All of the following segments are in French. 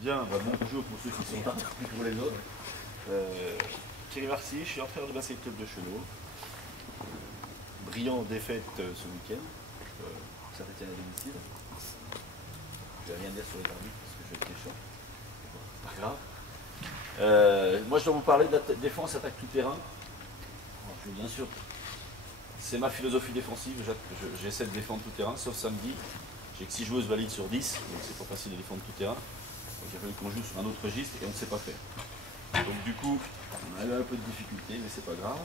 Bien, bonjour pour ceux qui sont là, pour les autres. Thierry Marcy, je suis entraîneur de basket club de Chenot. Brillante défaite ce week-end, Saint-Etienne à domicile. Je vais rien dire sur les arbitres parce que je vais être méchant. Bon, c'est pas grave. Moi je dois vous parler de la défense attaque tout terrain. Alors, bien sûr, c'est ma philosophie défensive, j'essaie de défendre tout terrain, sauf samedi. J'ai que 6 joueuses valides sur 10, donc c'est pas facile de défendre tout terrain. Donc il a fallu qu'on joue sur un autre registre et on ne sait pas faire. Donc du coup, on a eu un peu de difficulté, mais c'est pas grave.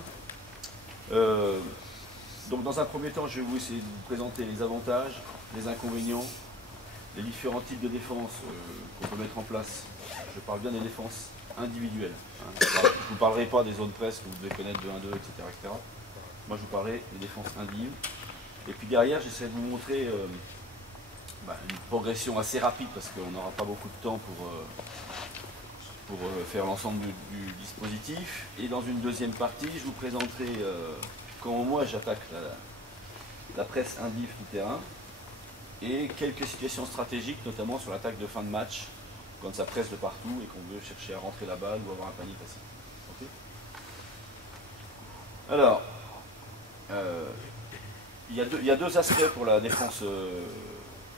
Donc dans un premier temps, je vais vous essayer de vous présenter les avantages, les inconvénients, les différents types de défense qu'on peut mettre en place. Je parle bien des défenses individuelles. Hein. Je ne vous parlerai pas des zones presse que vous devez connaître de 1-2, etc., etc. Moi je vous parlerai des défenses individuelles. Et puis derrière, j'essaie de vous montrer une progression assez rapide parce qu'on n'aura pas beaucoup de temps pour faire l'ensemble du dispositif. Et dans une deuxième partie, je vous présenterai comment moi j'attaque la presse indiv tout terrain et quelques situations stratégiques, notamment sur l'attaque de fin de match, quand ça presse de partout et qu'on veut chercher à rentrer la balle ou avoir un panier facile. Okay. Alors, il y a deux aspects pour la défense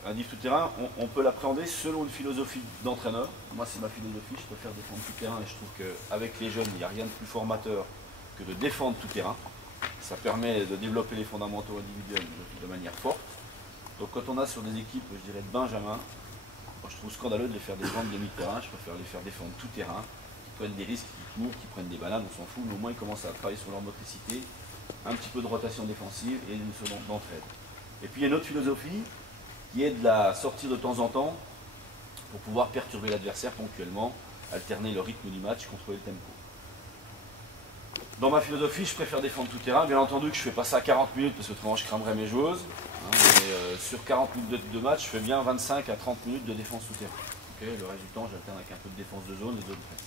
indiv tout terrain. On peut l'appréhender selon une philosophie d'entraîneur. Moi c'est ma philosophie, je préfère défendre tout terrain et je trouve qu'avec les jeunes, il n'y a rien de plus formateur que de défendre tout terrain. Ça permet de développer les fondamentaux individuels de manière forte. Donc quand on a sur des équipes, je dirais de Benjamin, moi je trouve scandaleux de les faire défendre demi-terrain, je préfère les faire défendre tout terrain, qui prennent des risques, qui courent, qui prennent des bananes, on s'en fout, mais au moins ils commencent à travailler sur leur motricité, un petit peu de rotation défensive et une seconde d'entraide. Et puis il y a une autre philosophie qui est de la sortir de temps en temps pour pouvoir perturber l'adversaire ponctuellement, alterner le rythme du match, contrôler le tempo. Dans ma philosophie, je préfère défendre tout terrain. Bien entendu que je ne fais pas ça 40 minutes parce que autrement je cramerais mes joueuses. Hein, mais sur 40 minutes de match, je fais bien 25 à 30 minutes de défense tout terrain. Okay, le reste du temps, j'alterne avec un peu de défense de zone et de zone presse.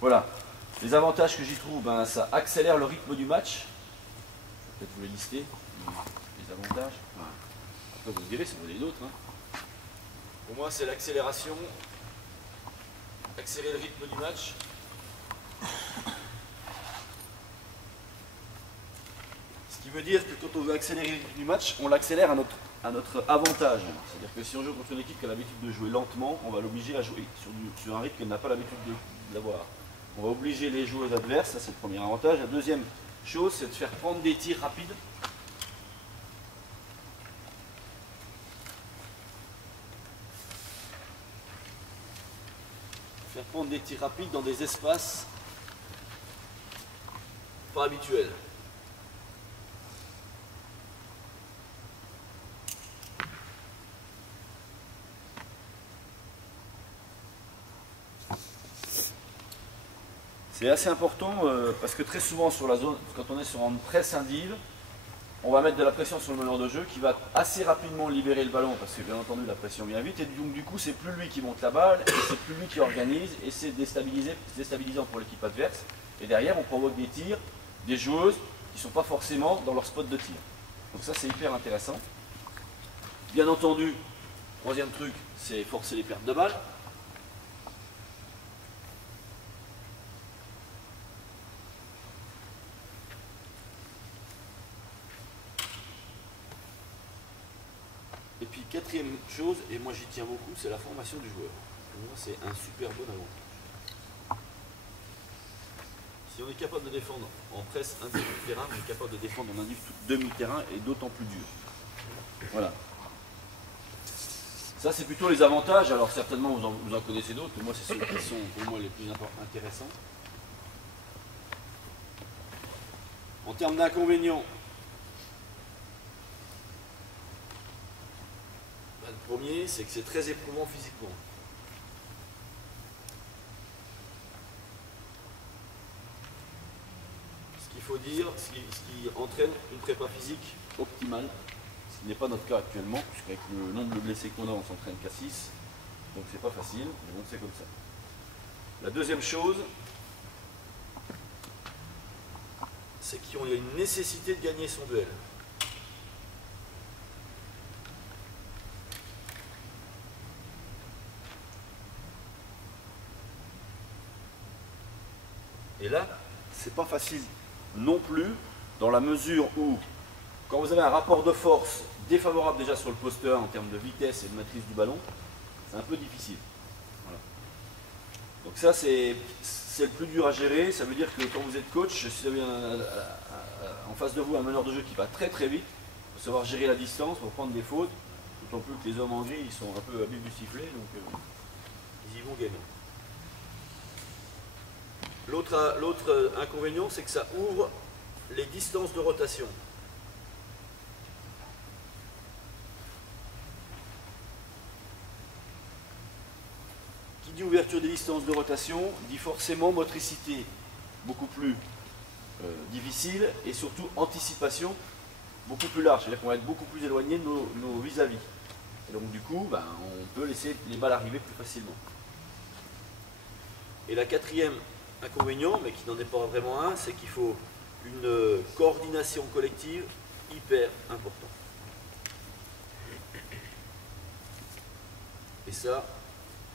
Voilà. Les avantages que j'y trouve, ça accélère le rythme du match. Je vais peut-être vous les lister, les avantages. Après, vous me direz, si vous voulez d'autres. Hein. Pour moi, c'est l'accélération, accélérer le rythme du match. Ce qui veut dire que quand on veut accélérer le rythme du match, on l'accélère à notre avantage. C'est-à-dire que si on joue contre une équipe qui a l'habitude de jouer lentement, on va l'obliger à jouer sur un rythme qu'elle n'a pas l'habitude d'avoir. On va obliger les joueurs adverses, ça c'est le premier avantage. La deuxième chose, c'est de faire prendre des tirs rapides. Faire prendre des tirs rapides dans des espaces pas habituels. C'est assez important parce que très souvent sur la zone, quand on est sur une presse indive, on va mettre de la pression sur le meneur de jeu qui va assez rapidement libérer le ballon parce que bien entendu la pression vient vite et donc du coup c'est plus lui qui monte la balle et c'est plus lui qui organise et c'est déstabilisant pour l'équipe adverse et derrière on provoque des tirs, des joueuses qui ne sont pas forcément dans leur spot de tir. Donc ça c'est hyper intéressant. Bien entendu, troisième truc, c'est forcer les pertes de balles. Et puis quatrième chose, et moi j'y tiens beaucoup, c'est la formation du joueur. Pour moi c'est un super bon avantage. Si on est capable de défendre en presse indiv terrain, on est capable de défendre en indiv demi-terrain et d'autant plus dur. Voilà. Ça c'est plutôt les avantages, alors certainement vous en connaissez d'autres, mais moi c'est ceux qui sont pour moi les plus intéressants. En termes d'inconvénients, le premier, c'est que c'est très éprouvant physiquement. Ce qu'il faut dire, ce qui entraîne une prépa physique optimale, ce qui n'est pas notre cas actuellement, puisqu'avec le nombre de blessés qu'on a, on s'entraîne qu'à 6, donc c'est pas facile, mais bon, c'est comme ça. La deuxième chose, c'est qu'il y a une nécessité de gagner son duel. c'est pas facile non plus, dans la mesure où, quand vous avez un rapport de force défavorable déjà sur le poste 1 en termes de vitesse et de maîtrise du ballon, c'est un peu difficile. Voilà. Donc ça, c'est le plus dur à gérer. Ça veut dire que quand vous êtes coach, si vous avez en face de vous un meneur de jeu qui va très très vite, il faut savoir gérer la distance pour prendre des fautes, d'autant plus que les hommes en gris, ils sont un peu habiles du sifflet, donc ils y vont gagner. L'autre inconvénient, c'est que ça ouvre les distances de rotation. Qui dit ouverture des distances de rotation, dit forcément motricité beaucoup plus difficile et surtout anticipation beaucoup plus large. C'est-à-dire qu'on va être beaucoup plus éloigné de nos vis-à-vis. Et donc du coup, ben, on peut laisser les balles arriver plus facilement. Et la quatrième inconvénient, mais qui n'en est pas vraiment un, c'est qu'il faut une coordination collective hyper importante. Et ça,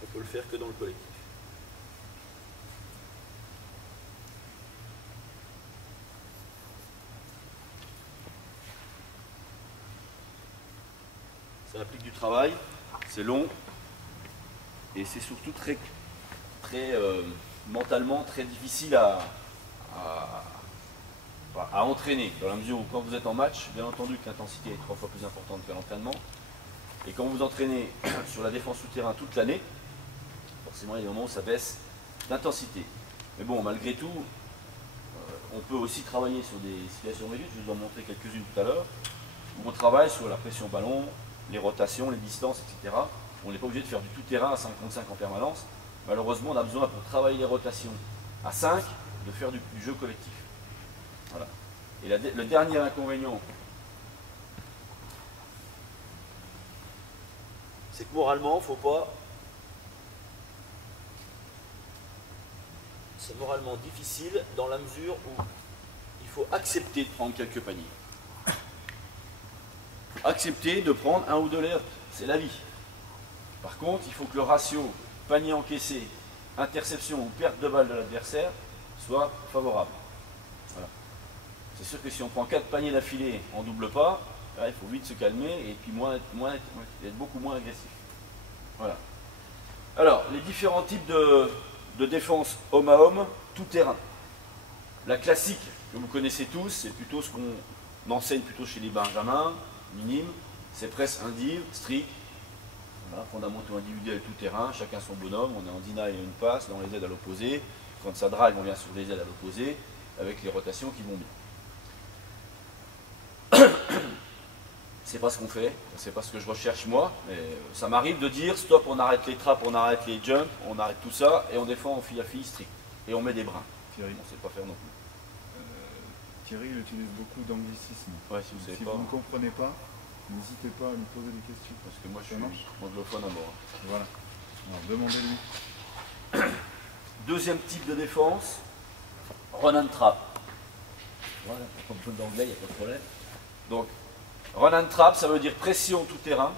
on peut le faire que dans le collectif. Ça implique du travail, c'est long et c'est surtout très mentalement très difficile à entraîner, dans la mesure où quand vous êtes en match, bien entendu que l'intensité est 3 fois plus importante que l'entraînement, et quand vous entraînez sur la défense souterrain toute l'année, forcément il y a des moments où ça baisse d'intensité. Mais bon, malgré tout, on peut aussi travailler sur des situations réduites, je vous en montrer quelques-unes tout à l'heure, où on travaille sur la pression ballon, les rotations, les distances, etc. On n'est pas obligé de faire du tout-terrain à 5 contre 5 en permanence. Malheureusement, on a besoin, pour travailler les rotations à 5, de faire du jeu collectif. Voilà. Et le dernier inconvénient, c'est que moralement, il ne faut pas... C'est moralement difficile dans la mesure où il faut accepter de prendre quelques paniers. Accepter de prendre un ou deux layups, c'est la vie. Par contre, il faut que le ratio panier encaissé, interception ou perte de balle de l'adversaire soit favorable. Voilà. C'est sûr que si on prend 4 paniers d'affilée en double pas, là, il faut vite se calmer et puis être beaucoup moins agressif. Voilà. Alors, les différents types de défense homme à homme, tout terrain. La classique que vous connaissez tous, c'est plutôt ce qu'on enseigne plutôt chez les benjamins, minimes, c'est presse indiv, strict. Voilà, fondamentaux individuels tout terrain, chacun son bonhomme, on est en deny et une passe, dans les aides à l'opposé. Quand ça drive, on vient sur les aides à l'opposé, avec les rotations qui vont bien. C'est pas ce qu'on fait, c'est pas ce que je recherche moi, mais ça m'arrive de dire stop, on arrête les trappes, on arrête les jumps, on arrête tout ça, et on défend en fille à fille strict. Et on met des brins. Thierry, on ne sait pas faire non plus. Thierry il utilise beaucoup d'anglicisme. Ouais, si vous ne comprenez pas, n'hésitez pas à lui poser des questions. Parce que moi je suis anglophone à mort. Voilà. Alors demandez-lui. Deuxième type de défense, run and trap. Voilà, comme peu d'anglais, il n'y a pas de problème. Donc, run and trap, ça veut dire pression tout terrain,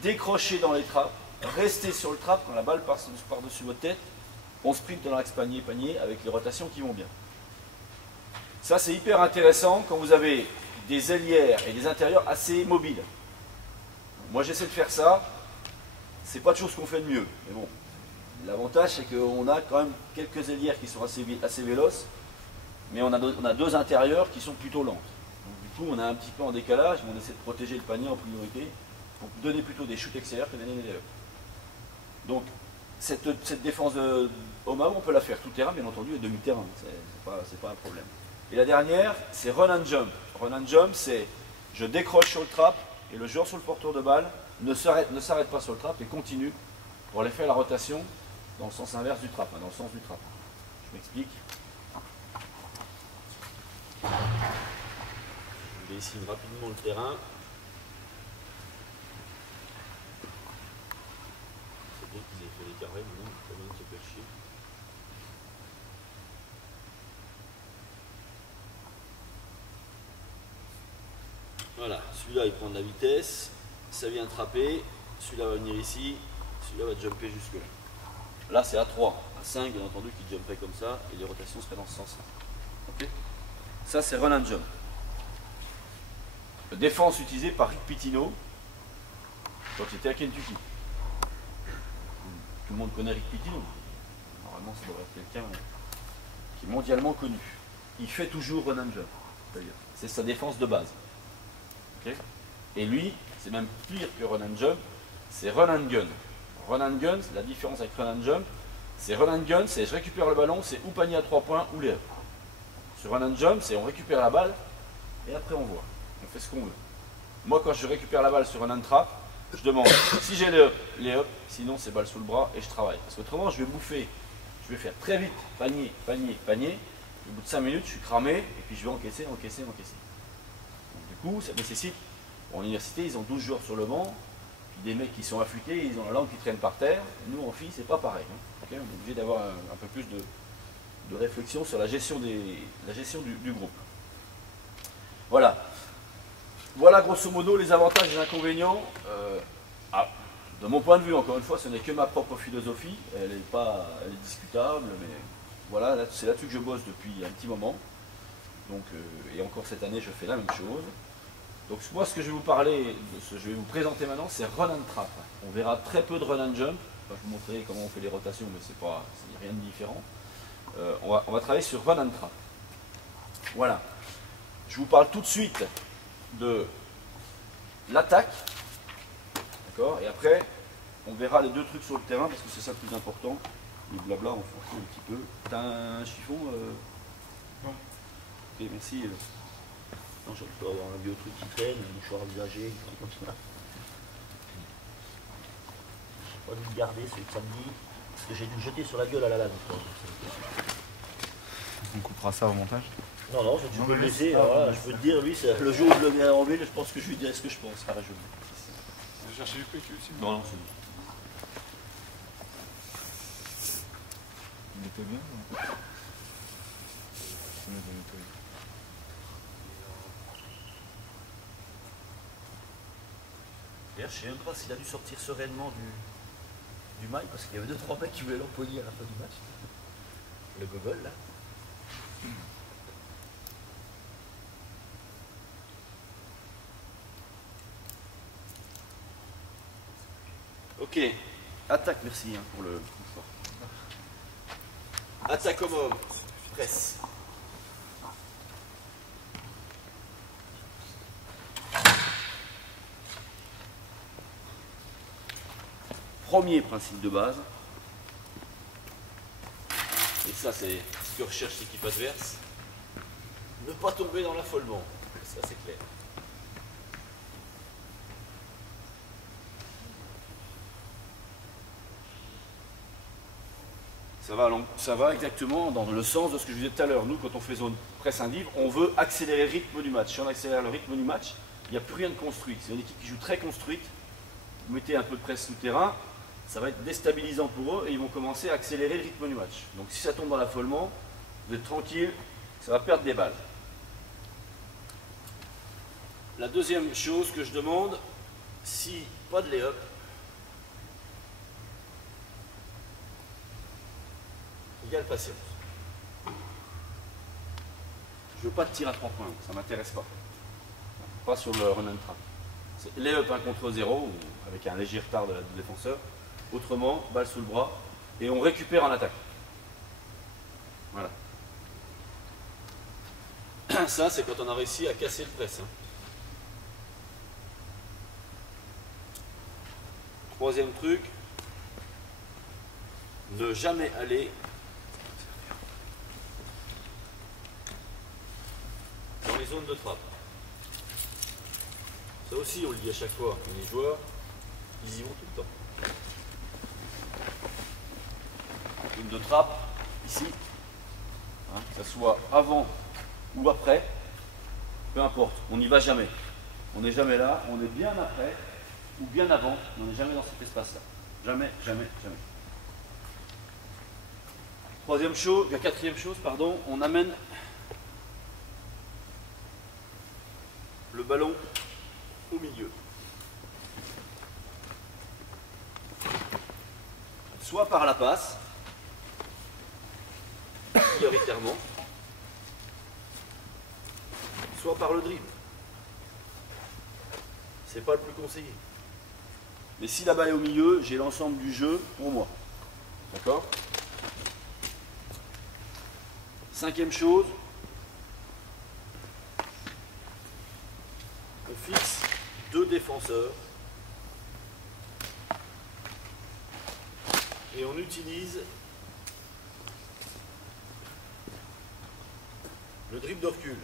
décrocher dans les trappes, rester sur le trap quand la balle passe par-dessus votre tête, on sprint dans l'axe panier avec les rotations qui vont bien. Ça c'est hyper intéressant quand vous avez des ailières et des intérieurs assez mobiles. Moi j'essaie de faire ça, c'est pas toujours ce qu'on fait de mieux, mais bon, l'avantage c'est qu'on a quand même quelques ailières qui sont assez véloces, mais on a deux intérieurs qui sont plutôt lentes. Donc, du coup on est un petit peu en décalage, mais on essaie de protéger le panier en priorité pour donner plutôt des shoots extérieurs que des donner des layups. Donc cette défense de homme à homme, on peut la faire tout terrain bien entendu et demi-terrain, c'est pas un problème. Et la dernière, c'est run and jump. Run and jump, c'est je décroche sur le trap et le joueur sur le porteur de balle ne s'arrête pas sur le trap et continue pour aller faire la rotation dans le sens inverse du trap, dans le sens du trap. Je m'explique. Je dessine rapidement le terrain. C'est bien qu'ils aient fait les carrés, mais non, quand même, ça peut être chier. Voilà, celui-là il prend de la vitesse, ça vient trapper, celui-là va venir ici, celui-là va jumper jusque là. Là c'est à 3, à 5 bien entendu qui jumperait comme ça et les rotations seraient dans ce sens-là. Ça, c'est run and jump. Défense utilisée par Rick Pitino quand il était à Kentucky. Tout le monde connaît Rick Pitino. Normalement, ça devrait être quelqu'un qui est mondialement connu. Il fait toujours run and jump, d'ailleurs. C'est sa défense de base. Okay. Et lui, c'est même pire que run and jump, c'est run and gun. Run and gun, la différence avec run and jump, c'est run and gun, c'est je récupère le ballon, c'est ou panier à 3 points ou les up. Sur run and jump, c'est on récupère la balle et après on voit. On fait ce qu'on veut. Moi, quand je récupère la balle sur run and trap, je demande si j'ai les up, sinon c'est balle sous le bras et je travaille. Parce qu'autrement, je vais bouffer, je vais faire très vite panier, panier, panier. Au bout de 5 minutes, je suis cramé et puis je vais encaisser, encaisser, encaisser. Donc, du coup, ça nécessite, en université, ils ont 12 joueurs sur le banc, puis des mecs qui sont affûtés, ils ont la langue qui traîne par terre. Nous, en filles, c'est pas pareil. Hein. Okay, on est obligé d'avoir un peu plus de réflexion sur la gestion, du groupe. Voilà. Voilà grosso modo les avantages et les inconvénients. De mon point de vue, encore une fois, ce n'est que ma propre philosophie. Elle est discutable, mais voilà, c'est là-dessus que je bosse depuis un petit moment. Donc, et encore cette année, je fais la même chose. Donc moi, ce que je vais vous parler, je vais vous présenter maintenant, c'est run and trap. On verra très peu de run and jump. Enfin, je vous montrerai comment on fait les rotations, mais c'est rien de différent. On va travailler sur run and trap. Voilà. Je vous parle tout de suite de l'attaque. D'accord. Et après, on verra les deux trucs sur le terrain, parce que c'est ça le plus important. Le blabla, on s'en fout un petit peu. T'as un chiffon Non. Ok, merci. Non, je dois avoir un vieux truc qui traîne, un mouchoir envisagé, un truc comme ça. Je vais pas dû le garder celui de samedi, parce que j'ai dû le jeter sur la gueule à la lame. On coupera ça au montage. Non, non, tu peux le laisser. Voilà, je peux te dire, lui, le jour où je le mets en ville, je pense que je lui dirai ce que je pense. Carré, je vais chercher du quick aussi. Non, non, c'est bon. Il était bien. On l'a nettoyé. D'ailleurs, je ne sais même pas s'il a dû sortir sereinement du mail, parce qu'il y avait 2-3 mecs qui voulaient l'empoigner à la fin du match. Le gogol, là. Ok, attaque, merci pour le confort. Attaque au homme, presse. Premier principe de base, et ça c'est ce que recherche l'équipe adverse, ne pas tomber dans l'affolement, ça c'est clair. Ça va exactement dans le sens de ce que je vous disais tout à l'heure. Nous, quand on fait zone presse indive, on veut accélérer le rythme du match. Si on accélère le rythme du match, il n'y a plus rien de construit. C'est une équipe qui joue très construite. Vous mettez un peu de presse souterrain, ça va être déstabilisant pour eux et ils vont commencer à accélérer le rythme du match. Donc si ça tombe dans l'affolement, vous êtes tranquille, ça va perdre des balles. La deuxième chose que je demande, si pas de lay-up, égale patience. Je veux pas de tir à 3 points, ça m'intéresse pas. Pas sur le run and trap. C'est lay-up 1 contre 0, avec un léger retard du défenseur. Autrement, balle sous le bras, et on récupère en attaque. Voilà. Ça, c'est quand on a réussi à casser le press. Troisième truc, ne jamais aller dans les zones de trappe. Ça aussi, on le dit à chaque fois, les joueurs, ils y vont tout le temps. Zone de trappe, ici, que ce soit avant ou après, peu importe, on n'y va jamais. On n'est jamais là, on est bien après ou bien avant, on n'est jamais dans cet espace-là. Jamais, jamais, jamais. Quatrième chose, pardon, on amène le ballon au milieu. Soit par la passe, prioritairement, soit par le dribble. C'est pas le plus conseillé. Mais si la balle est au milieu, j'ai l'ensemble du jeu pour moi. D'accord? Cinquième chose, on fixe 2 défenseurs et on utilise le dribble de recul.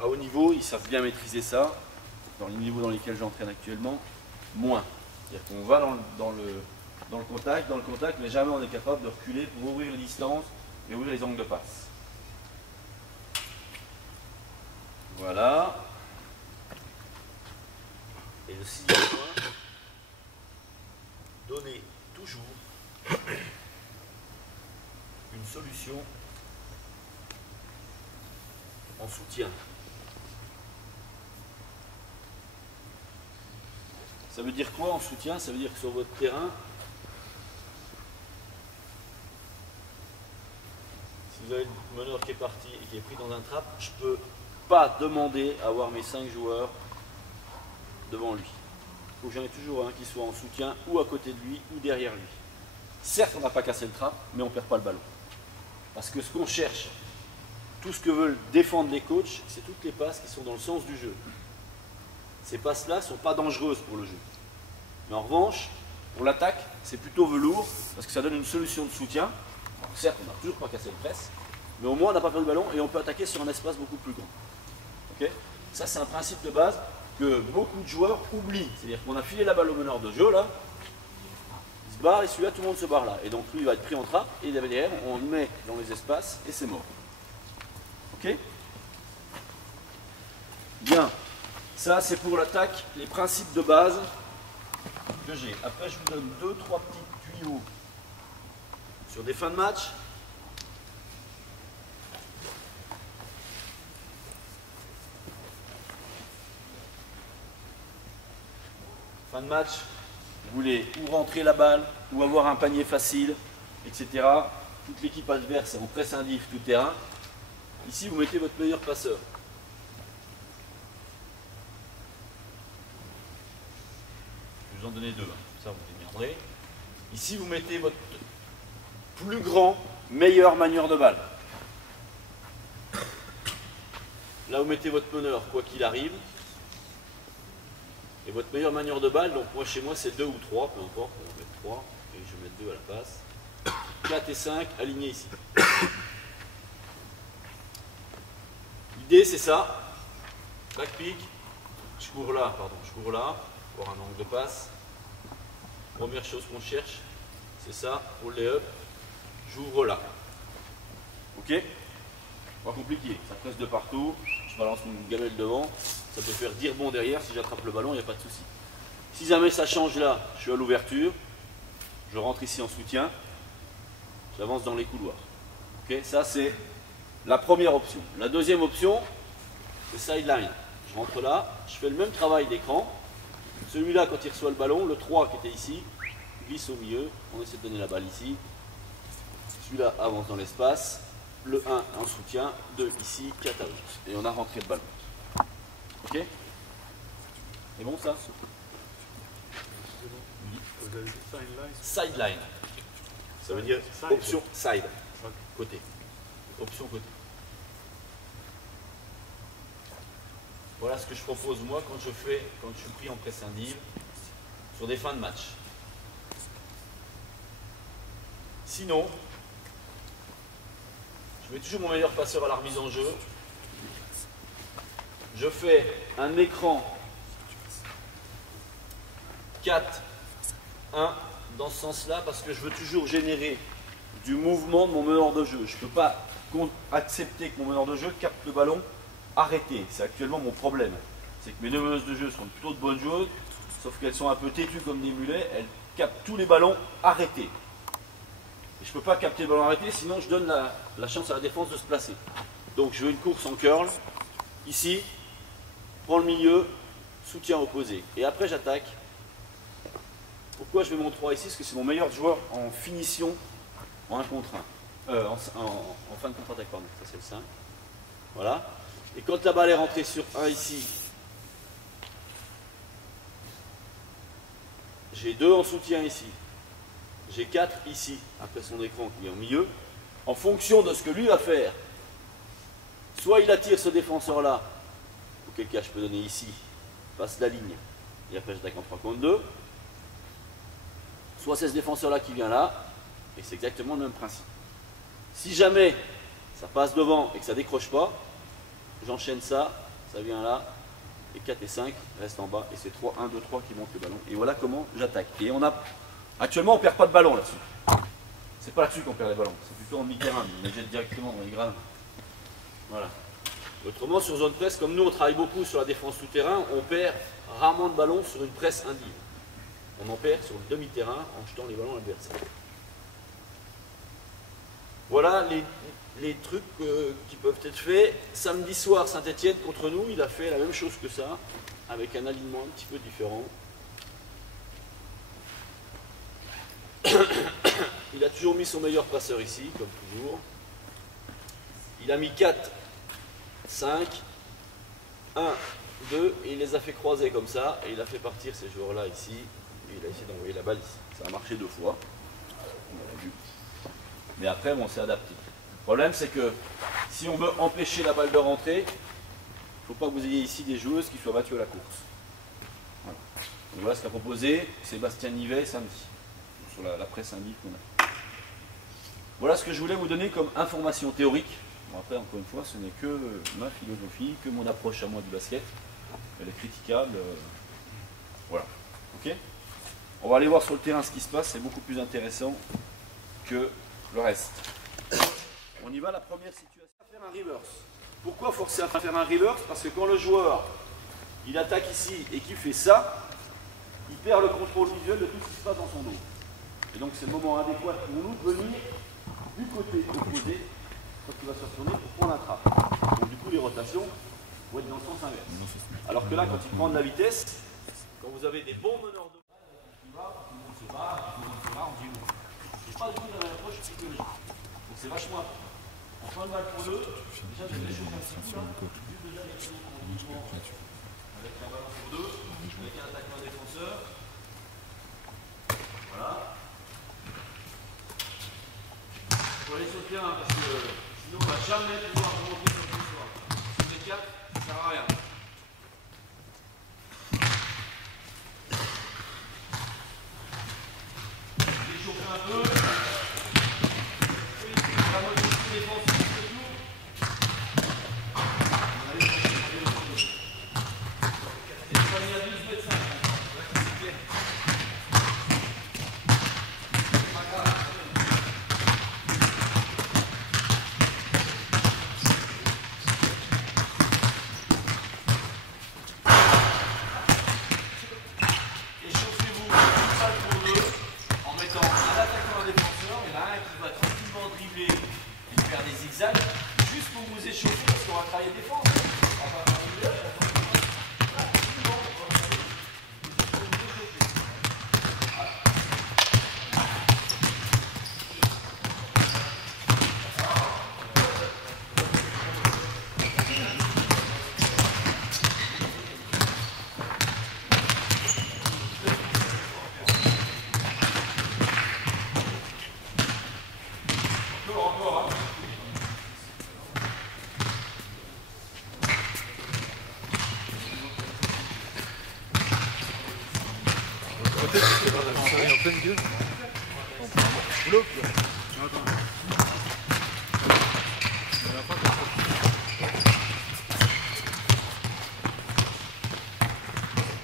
À haut niveau, ils savent bien maîtriser ça. Dans les niveaux dans lesquels j'entraîne actuellement, moins. C'est-à-dire qu'on va dans le contact, mais jamais on est capable de reculer pour ouvrir les distances et ouvrir les angles de passe. Voilà. Et le 6e point, donner toujours une solution en soutien. Ça veut dire quoi en soutien? Ça veut dire que sur votre terrain, si vous avez le meneur qui est parti et qui est pris dans un trap, je ne peux pas demander à avoir mes 5 joueurs devant lui. Il faut que j'en ai toujours un qui soit en soutien ou à côté de lui ou derrière lui. Certes, on n'a pas cassé le trap, mais on ne perd pas le ballon. Parce que ce qu'on cherche, tout ce que veulent défendre les coachs, c'est toutes les passes qui sont dans le sens du jeu. Ces passes-là ne sont pas dangereuses pour le jeu. Mais en revanche, pour l'attaque, c'est plutôt velours parce que ça donne une solution de soutien. Alors certes, on n'a toujours pas cassé le presse, mais au moins on n'a pas perdu le ballon et on peut attaquer sur un espace beaucoup plus grand. Okay? Ça, c'est un principe de base que beaucoup de joueurs oublient. C'est-à-dire qu'on a filé la balle au meneur de jeu, là, il se barre et celui-là, tout le monde se barre là. Et donc lui, il va être pris en trappe et derrière, on le met dans les espaces et c'est mort. Ok? Bien. Ça, c'est pour l'attaque, les principes de base que j'ai. Après, je vous donne 2-3 petits tuyaux sur des fins de match. Fin de match, vous voulez ou rentrer la balle, ou avoir un panier facile, etc. Toute l'équipe adverse est en presse indiff tout terrain. Ici, vous mettez votre meilleur passeur. Je vais vous en donner 2, ça vous démerderez. Ici, vous mettez votre plus grand, meilleur manieur de balle. Là, vous mettez votre meneur, quoi qu'il arrive. Et votre meilleur manieur de balle, donc moi chez moi c'est 2 ou 3, peu importe, on va mettre 3, et je vais mettre 2 à la passe. 4 et 5 alignés ici. L'idée c'est ça. Back pick, je cours là, pour un angle de passe. Première chose qu'on cherche, c'est ça, pull lay up, j'ouvre là. Ok? Pas compliqué, ça presse de partout, je balance une gamelle devant, ça peut faire 10 rebonds derrière, si j'attrape le ballon, il n'y a pas de souci. Si jamais ça change là, je suis à l'ouverture, je rentre ici en soutien, j'avance dans les couloirs. Ok? Ça c'est la première option. La deuxième option, c'est sideline. Je rentre là, je fais le même travail d'écran. Celui-là, quand il reçoit le ballon, le 3 qui était ici, glisse au milieu, on essaie de donner la balle ici. Celui-là avance dans l'espace. Le 1 en soutien, 2 ici, 4 à l'autre. Et on a rentré le ballon. Ok? C'est bon ça? Sideline. Ça veut dire option side. Côté. Option côté. Voilà ce que je propose moi quand je suis pris en presse indive sur des fins de match. Sinon, je mets toujours mon meilleur passeur à la remise en jeu. Je fais un écran 4, 1 dans ce sens-là parce que je veux toujours générer du mouvement de mon meneur de jeu. Je ne peux pas accepter que mon meneur de jeu capte le ballon arrêté. C'est actuellement mon problème. C'est que mes deux meneuses de jeu sont plutôt de bonnes joueuses, sauf qu'elles sont un peu têtues comme des mulets. Elles captent tous les ballons arrêtés. Et je ne peux pas capter le ballon arrêté, sinon je donne la chance à la défense de se placer. Donc je veux une course en curl. Ici, prends le milieu, soutien opposé. Et après j'attaque. Pourquoi je mets mon 3 ici? Parce que c'est mon meilleur joueur en finition en 1 contre 1. En fin de contre-attaque, pardon. Ça, c'est le 5. Voilà. Et quand la balle est rentrée sur 1 ici, j'ai 2 en soutien ici. J'ai 4 ici, après son écran qui est au milieu. En fonction de ce que lui va faire, soit il attire ce défenseur-là, auquel cas je peux donner ici, passe la ligne, et après j'attaque en 3 contre 2. Soit c'est ce défenseur-là qui vient là, et c'est exactement le même principe. Si jamais ça passe devant et que ça ne décroche pas, j'enchaîne ça, ça vient là, et 4 et 5 restent en bas, et c'est 3, 1, 2, 3 qui montent le ballon. Et voilà comment j'attaque. Et actuellement on ne perd pas de ballon là-dessus. C'est pas là-dessus qu'on perd les ballons, c'est plutôt en mi-terrain, on les jette directement dans les grains. Voilà. Autrement, sur zone presse, comme nous on travaille beaucoup sur la défense souterrain, on perd rarement de ballons sur une presse indive. On en perd sur le demi-terrain en jetant les ballons à l'adversaire. Voilà les trucs qui peuvent être faits. Samedi soir, Saint-Etienne contre nous, il a fait la même chose que ça, avec un alignement un petit peu différent. Il a toujours mis son meilleur passeur ici, comme toujours. Il a mis 4, 5, 1, 2, et il les a fait croiser comme ça, et il a fait partir ces joueurs-là ici, et il a essayé d'envoyer la balle ici. Ça a marché 2 fois, on l'a vu. Mais après, on s'est adapté. Le problème, c'est que si on veut empêcher la balle de rentrer, il ne faut pas que vous ayez ici des joueuses qui soient battues à la course. Voilà, donc voilà ce qu'a proposé Sébastien Nivet samedi, sur la presse indique qu'on a. Voilà ce que je voulais vous donner comme information théorique. Bon, après, encore une fois, ce n'est que ma philosophie, que mon approche à moi du basket. Elle est critiquable. Voilà. Ok ? On va aller voir sur le terrain ce qui se passe, c'est beaucoup plus intéressant que le reste. On y va, la première situation. Faire un reverse. Pourquoi forcer à faire un reverse? Parce que quand le joueur il attaque ici et qu'il fait ça, il perd le contrôle visuel de tout ce qui se passe dans son dos. Et donc c'est le moment adéquat pour nous de venir du côté opposé quand il va se retourner pour prendre la trappe. Donc du coup les rotations vont être dans le sens inverse. Alors que là, quand il prend de la vitesse, quand vous avez des bons meneurs de balle, tout le monde se bat, on dit non. C'est pas du tout la même approche psychologique. Donc c'est vachement important. On prend une balle pour deux, déjà de les choses un petit coup là, vu déjà les choses en mouvement avec un ballon pour deux, avec un attaquant et un défenseur. Voilà. Il faut aller sur le terrain parce que sinon on ne va jamais pouvoir remonter sur le soir. Si on est 4, ça ne sert à rien. Déchauffer un peu. La moitié de défense sur le tour. On va aller chercher le tour. C'est pas mis à 12 mètres 5. Là, c'est clair. C'est pas grave. Échauffez-vous une balle pour deux en mettant un attaquant et un défenseur, et là un qui va tranquillement dribbler et faire des zigzags juste pour vous échauffer parce qu'on va travailler défense. On va faire une heure, on va faire tranquillement, on va faire juste pour vous échauffer. Voilà. Encore, hein. En pleine gueule.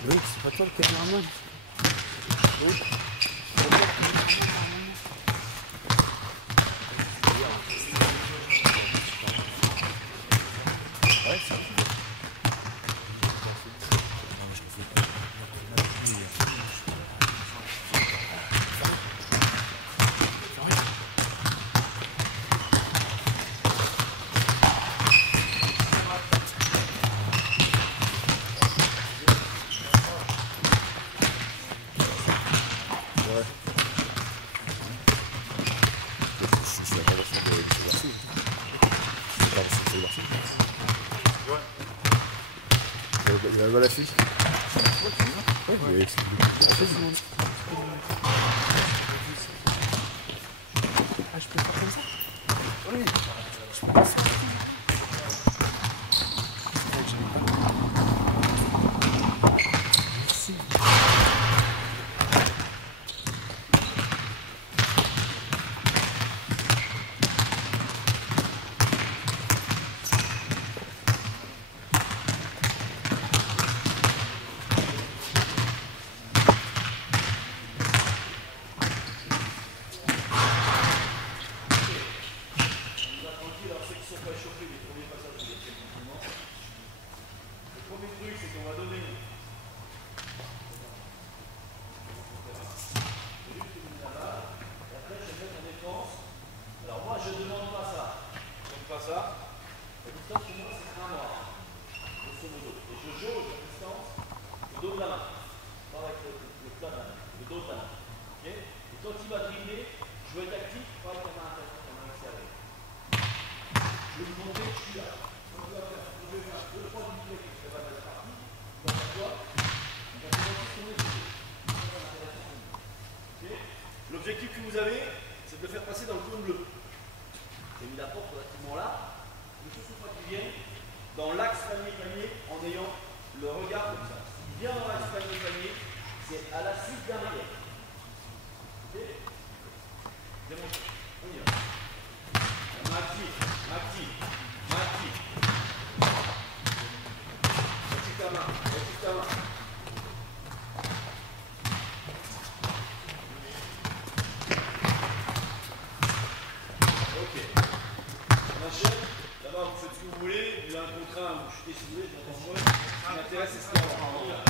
Oui, c'est pas toi le caméraman. Merci. C'est merci. Il y a un la fiche. Oui, mais ah, je peux faire comme ça? Oui. Je peux pas faire. Merci. L'objectif que vous avez, c'est de le faire passer dans le cône bleu. J'ai mis la porte relativement là. Ne surtout pas qu'il vienne dans l'axe panier-panier en ayant le regard comme ça. S'il vient dans l'axe panier-panier, c'est à la suite d'un arrière. Ok? Démontre. On y va. On active, on active, on active. Retire ta main, retire ta main. Là-bas, vous faites ce que vous voulez, vous avez un contraint, vous chutez si vous voulez, je m'entends moins. Ce qui m'intéresse, c'est ce qu'on va faire.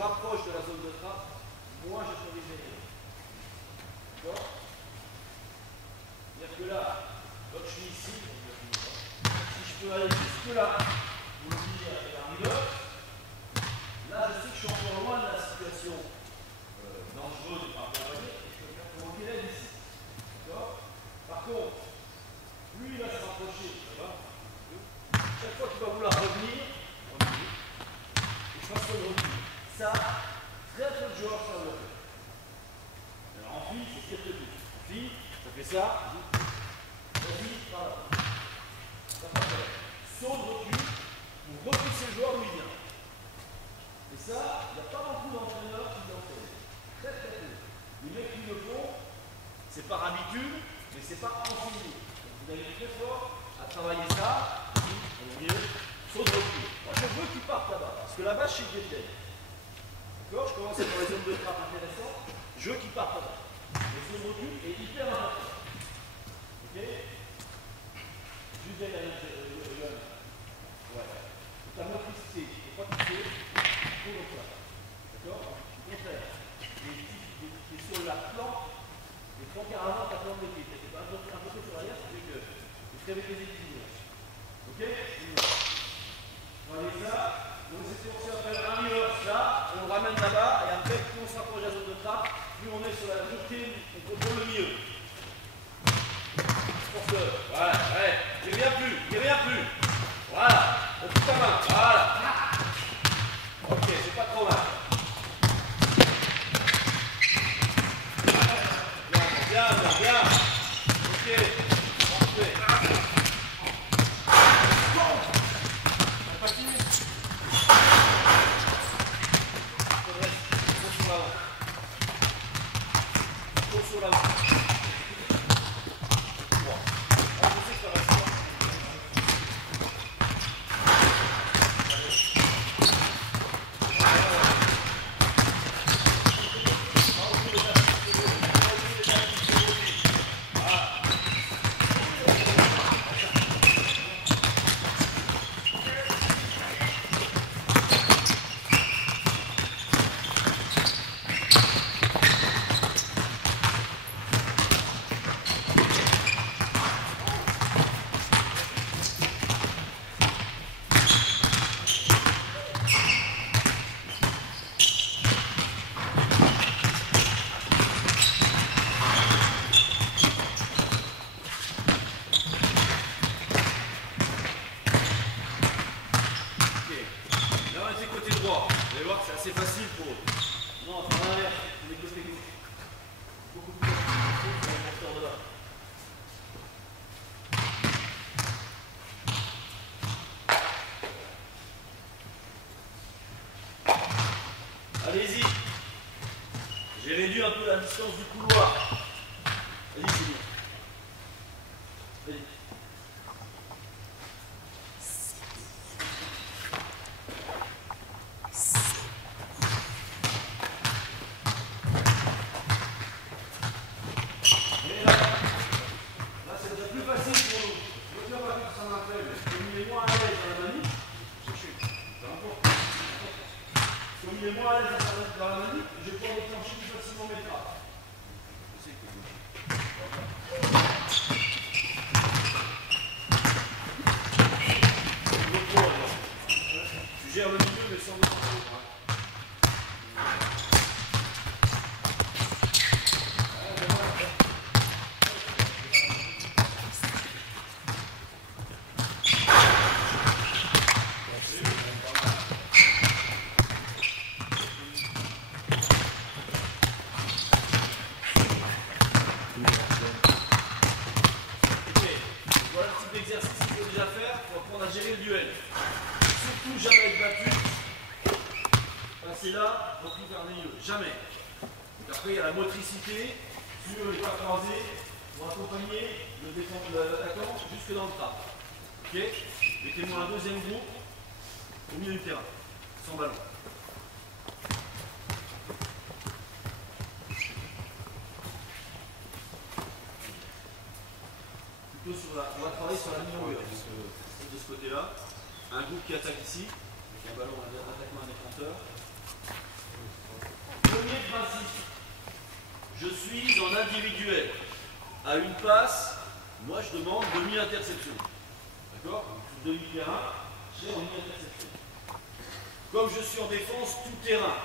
Rapproche de la zone de trappe, moi je suis risé. D'accord? C'est-à-dire que là, quand je suis ici, si je peux aller jusque là, pour le dire avec un river, là je sais que je suis encore loin de la situation dangereuse et pas accompagnée, et je peux faire provoquer l'aide ici. D'accord? Par contre, lui il va se rapprocher, ça va? Chaque fois qu'il va vouloir revenir, il fasse le recul. Ça, très peu de joueurs savent le faire. Alors en fille, c'est pire que tout. En fille, ça fait ça. Vas-y, par là. Ça va faire. Saut de recul pour repousser le joueur d'où il vient. Et ça, il n'y a pas beaucoup d'entraîneurs qui l'enseignent. Très très peu. Les mecs qui le font, c'est par habitude, mais c'est pas enseigné. Donc vous allez très fort à travailler ça. Au mieux, saut de recul. Moi, je veux qu'il parte là-bas. Parce que là-bas, je sais qu'il est. D'accord? Je commence par les zones de trappe intéressantes. Je veux qu'il parte là-bas. Le saut de recul est hyper important. Ok? Juste derrière le jeune. Ouais. Ta motricité, il ne faut pas quitter. Il faut comme ça. D'accord? Au contraire. Les sur la planque, les planques carrément ta planque de pied. Tu vas un peu sur l'arrière, ça fait que tu te réveilles les équilibres. Ok? On va aller ça. Donc c'est pour ça qu'on fait un reverse là, on le ramène là-bas, et après, plus on se rapproche de la zone de trappe, plus on est sur la montée, on contrôle le milieu. stop. Voilà, ouais. Il revient plus, il revient plus. Voilà. On pousse ta main. Voilà. Ok, c'est pas trop mal. Bien, bien, bien. Ok, parfait. On continue. Cours sur l'avant. Cours sur l'avant. C'est facile pour eux. Non, c'est l'inverse. Les côtés gauche. Beaucoup plus facile pour le porteur de là. Allez-y. J'ai réduit un peu la distance du couloir. Vas-y, c'est bien. Vas-y. Il est moins à l'aise dans la manip, je vais pouvoir déclencher plus facilement mes trappes. Tu gères le milieu mais sans déclencher. Gérer le duel. Surtout jamais être battu. Passer là, repris vers le milieu. Jamais. Donc après, il y a la motricité sur les pas croisés pour accompagner l'attaquant jusque dans le trap. Ok. Mettez-moi un deuxième groupe au milieu du terrain, sans ballon. Plutôt sur la, on va travailler sur la ligne longueur. De ce côté-là, un groupe qui attaque ici, avec un ballon, un attaquement, un défenseur. Premier principe, je suis en individuel. À une passe, moi je demande demi-interception. D'accord? Sur demi-terrain, j'ai en demi-interception. Comme je suis en défense tout terrain,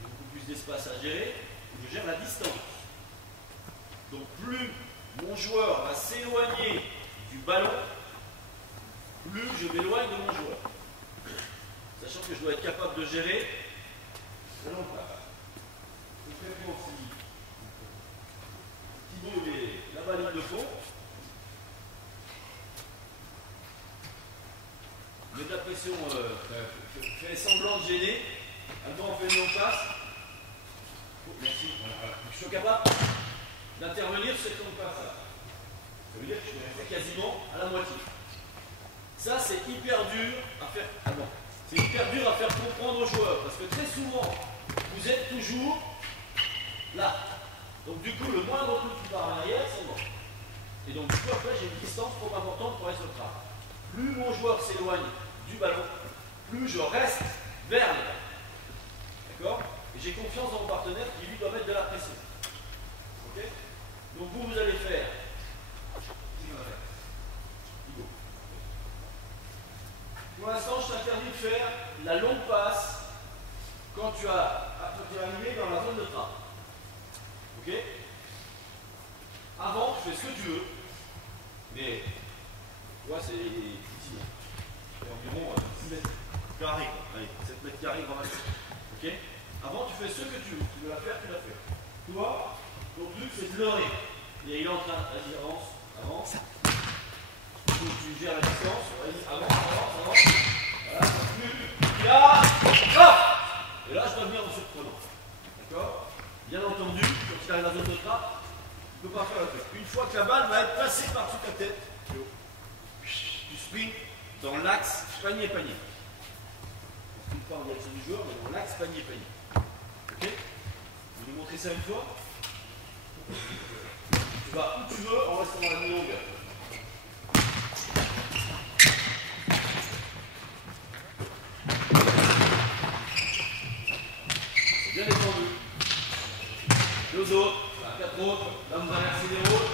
j'ai beaucoup plus d'espace à gérer, je gère la distance. Donc plus mon joueur va s'éloigner du ballon, plus je m'éloigne de mon joueur. Sachant que je dois être capable de gérer la longue passe. C'est très bon aussi. Thibaut est la balle de fond. Mets de la pression, fais semblant de gêner. Avant, on fait une longue passe. Oh, merci. Je suis capable d'intervenir sur cette longue passe-là. Ça veut dire que je suis resté quasiment à la moitié. Ça, c'est hyper dur à faire. Ah bon. C'est hyper dur à faire comprendre aux joueurs parce que très souvent, vous êtes toujours là. Donc, du coup, le moindre coup qui part en arrière, c'est bon. Et donc, du coup, après, j'ai une distance trop importante pour rester au trap. Plus mon joueur s'éloigne du ballon, plus je reste vers le ballon. D'accord? Et j'ai confiance dans mon partenaire qui lui doit mettre de la pression. Ok? Donc, vous allez faire. Pour l'instant, je t'interdis de faire la longue passe quand tu es arrivé dans la zone de trappe. Ok? Avant, tu fais ce que tu veux. Mais, tu vois, c'est ici. C'est environ 6 mètres carrés. Allez, 7 mètres carrés grand max. Ok? Avant, tu fais ce que tu veux. Tu veux la faire, tu la fais. Toi, ton but, c'est de leurrer. Et il est en train, vas-y, avance, avance. Tu gères la distance, vas-y, avance, avance, avance. Voilà, plus. Là, hop! Et là, je dois venir en surprenant. D'accord? Bien entendu, quand tu arrives à la zone de trappe, tu ne peux pas faire le truc. Une fois que la balle va être passée par-dessus ta tête, tu sprints dans l'axe panier-panier. On ne sprint pas en direction du joueur, mais dans l'axe panier-panier. Ok? Je vais vous montrer ça une fois. Tu vas où tu veux en restant dans la mi-longueur. C'est bien détendu. Deux autres, quatre autres, là vous inversez les rôles.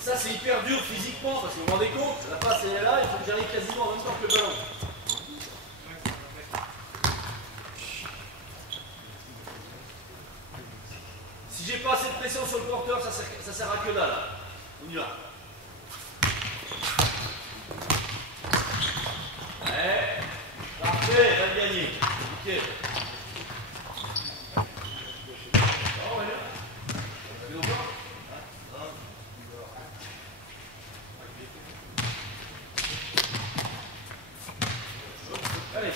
Ça c'est hyper dur physiquement parce que vous vous rendez compte, la passe elle est là, il faut que j'arrive quasiment en même temps que le ballon. Si j'ai pas assez de pression sur le porteur, ça sert à que dalle. On y va. Ouais. Parfait, va le gagner. Ok. Oh, ouais. Tu veux encore? Allez.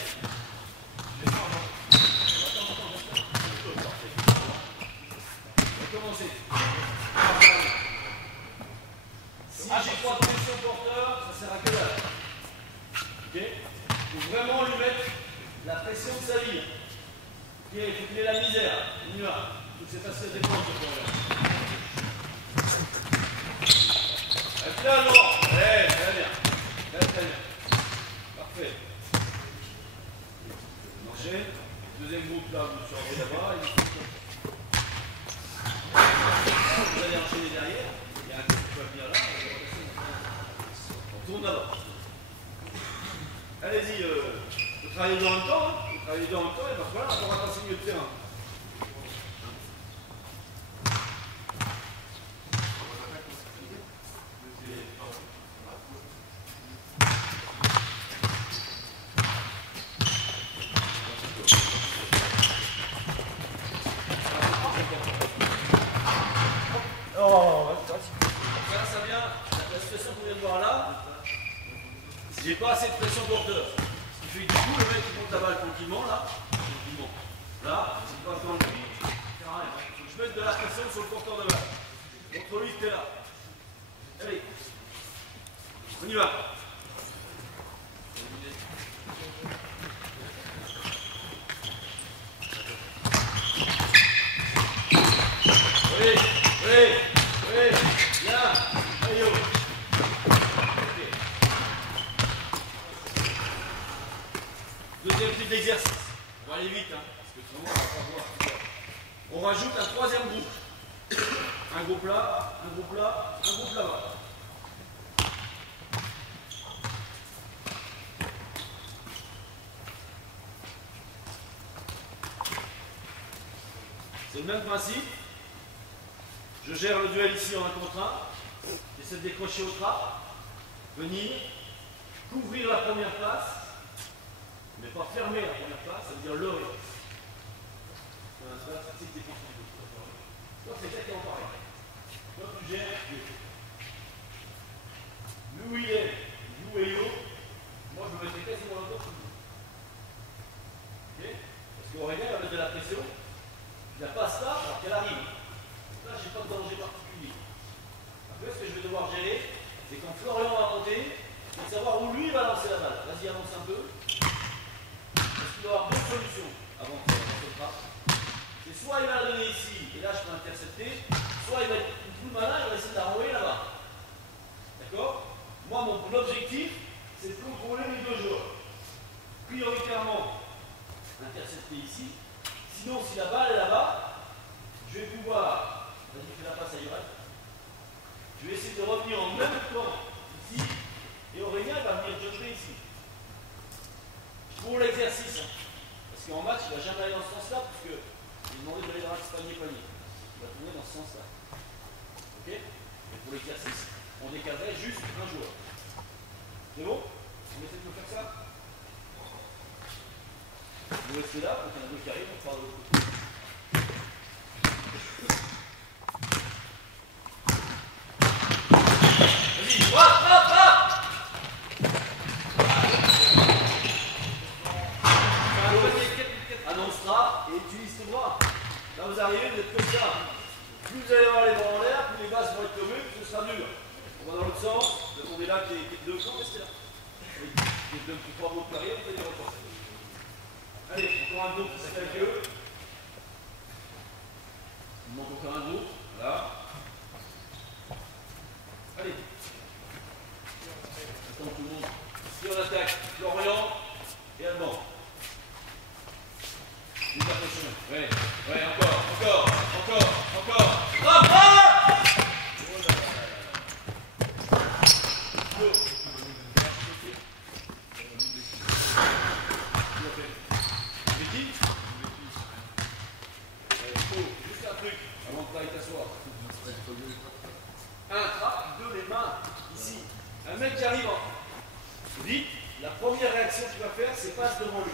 Commencer. Si j'ai pas de pression porteur, ça sert à que dalle. Ok? Il faut vraiment lui mettre la pression de sa vie. Ok? Il faut qu'il ait la misère. On y va. Il faut que c'est facile à défendre ce porteur. Et puis là, non. Ouais, très bien. Très très bien. Parfait. Marchez. Deuxième groupe là, vous sortez là-bas. Vous allez enchaîner derrière, il y a un truc qui va venir là, on tourne d'abord. Allez-y, vous travaillez dans le temps, hein, vous travaillez dans le temps, et ben voilà, on va passer milieu de terrain. J'ai pas assez de pression porteur. Ce qui fait que du coup, le mec qui monte la balle tranquillement, là, il monte. Là, il passe dans le vide. Il faut que je mette de la pression sur le porteur de balle. Contre lui, t'es là. Allez. On y va. Oui, oui, oui. Bien. Allez, yo. Deuxième type d'exercice. On va aller vite, hein, parce que sinon on va pas voir. On rajoute un troisième groupe. Un groupe là, un groupe là, un groupe là-bas. C'est le même principe. Je gère le duel ici en 1 contre 1. J'essaie de décrocher au trap. Venir. Couvrir la première place. Mais pas fermer la première place, ça veut dire leurrer. Toi, c'est exactement pareil. Toi, tu gères lui où il est, nous et yo. Moi, je me mettrai quasiment là-dedans tout le monde. Ok? Parce qu'Aurélien va mettre de la pression. Il n'a pas ça, alors qu'elle arrive. Là, je n'ai pas de danger particulier. Après, ce que je vais devoir gérer, c'est quand Florian va monter, c'est de savoir où lui va lancer la balle. Vas-y, avance un peu. Il doit avoir deux solutions avant de faire ce trappe. C'est soit il va la donner ici, et là je peux intercepter, soit il va être plus malin, il va essayer de la renvoyer là-bas. D'accord? Moi, mon objectif, c'est de contrôler les deux joueurs. Prioritairement, intercepter ici. Sinon, si la balle est là-bas, je vais pouvoir, vas-y, fais la passe à Yoran. Je vais essayer de revenir en même temps ici, et Aurélien va venir jumper ici. Pour l'exercice, hein. Parce qu'en match, il ne va jamais aller dans ce sens-là, parce qu'il est demandé d'aller dans l'axe panier-panier. Il va tourner dans ce sens-là. l'exercice, on décalerait juste un joueur. C'est bon? On essaie de faire ça? Vous restez là, quand il y en a deux qui arrivent, on part de l'autre côté. Vas-y, hop, hop, hop! Annoncera et utilise tes bras. Là vous arrivez, vous êtes comme ça. Plus vous allez avoir les bras en l'air, plus les bases vont être communes, plus ce sera dur. On va dans l'autre sens, demandez là qui est deux camps, restez là. Qui est deux, plus trois mots carrés, on fait des repas. Allez, encore un dos qui s'attaque avec eux. Il manque encore un dos. Voilà. Allez. Attends tout le monde. Si on attaque, Florian et Alban. Ouais, ouais, encore. Hop, hop! Juste un truc avant que tu ailles t'asseoir. Un trap, deux les mains ici. Un mec qui arrive vite, la première réaction qu'il va faire, c'est passe devant lui.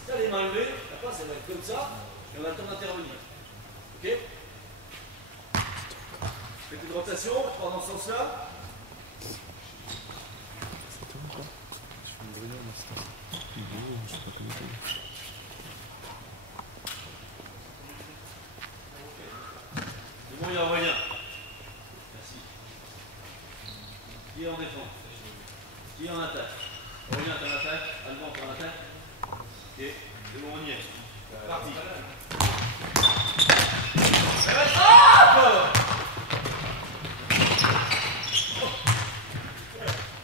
Si tu as les mains levées, la passe elle va être comme ça, et on a le temps d'intervenir. Ok? Faites une rotation, je pars dans ce sens-là. C'est bon, il en revient. Merci. Qui est en défense? Qui est en attaque? Aurélien, t'es en attaque. Alban, t'es en attaque. Ok, c'est bon, on y est. Parti. Hop!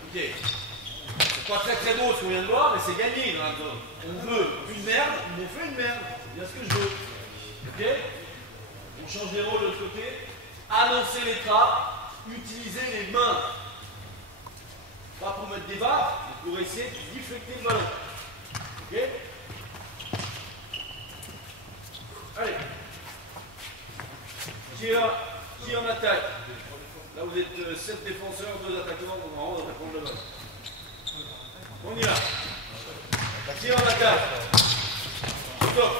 Ok. C'est pas très beau ce qu'on vient de voir, mais c'est gagné dans la zone. On veut une merde, ils m'ont fait une merde. C'est bien ce que je veux. Ok? On change les rôles de l'autre côté. Annoncer les trappes, utiliser les mains. Pas pour mettre des barres, mais pour essayer de déflecter le ballon. Ok? Allez. Qui en attaque? Là vous êtes 7 défenseurs, 2 attaquants, on va prendre le ballon. On y va. Qui en attaque? Stop.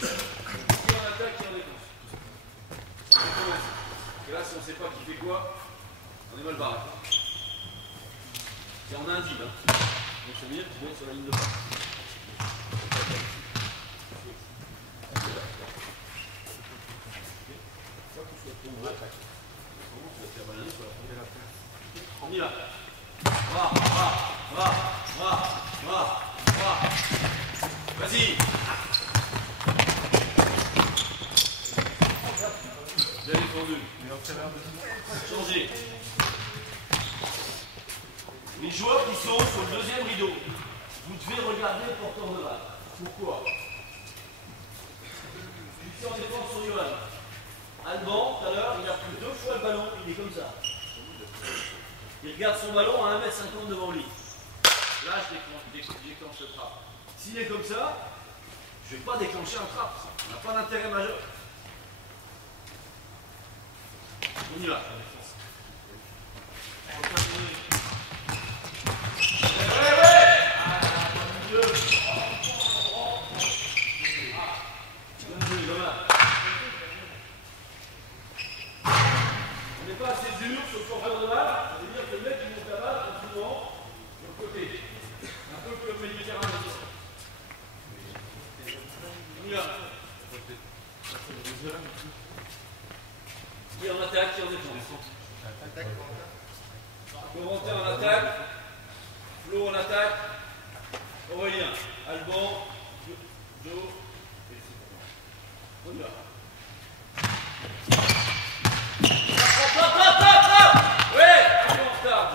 Qui en attaque, qui en défense? On commence. Et là si on ne sait pas qui fait quoi, on est mal barré. C'est en indive. Hein. Donc ça veut dire qu'il faut être sur la ligne de passe. On y va. Vas-y. Bien défendu. Changez. Les joueurs qui sont sur le deuxième rideau, vous devez regarder le porteur de balle. Pourquoi? Ici en défense sur Johan. Alban, tout à l'heure, il a pris 2 fois le ballon, il est comme ça. Il regarde son ballon à 1,50 m devant lui. Là, je déclenche le trap. S'il est comme ça, je ne vais pas déclencher un trap. Ça n'a pas d'intérêt majeur. On y va. On n'est pas assez dur sur le porteur de balle, ça veut dire que le mec qui monte la balle continuellement de l'autre côté. Un peu comme le milieu de terrain. On y va. Qui est en attaque, qui est en défense? Corentin en attaque, Flo en attaque, Aurélien, Alban, Joe, et c'est bon. On y va. Ouais, on est en retard.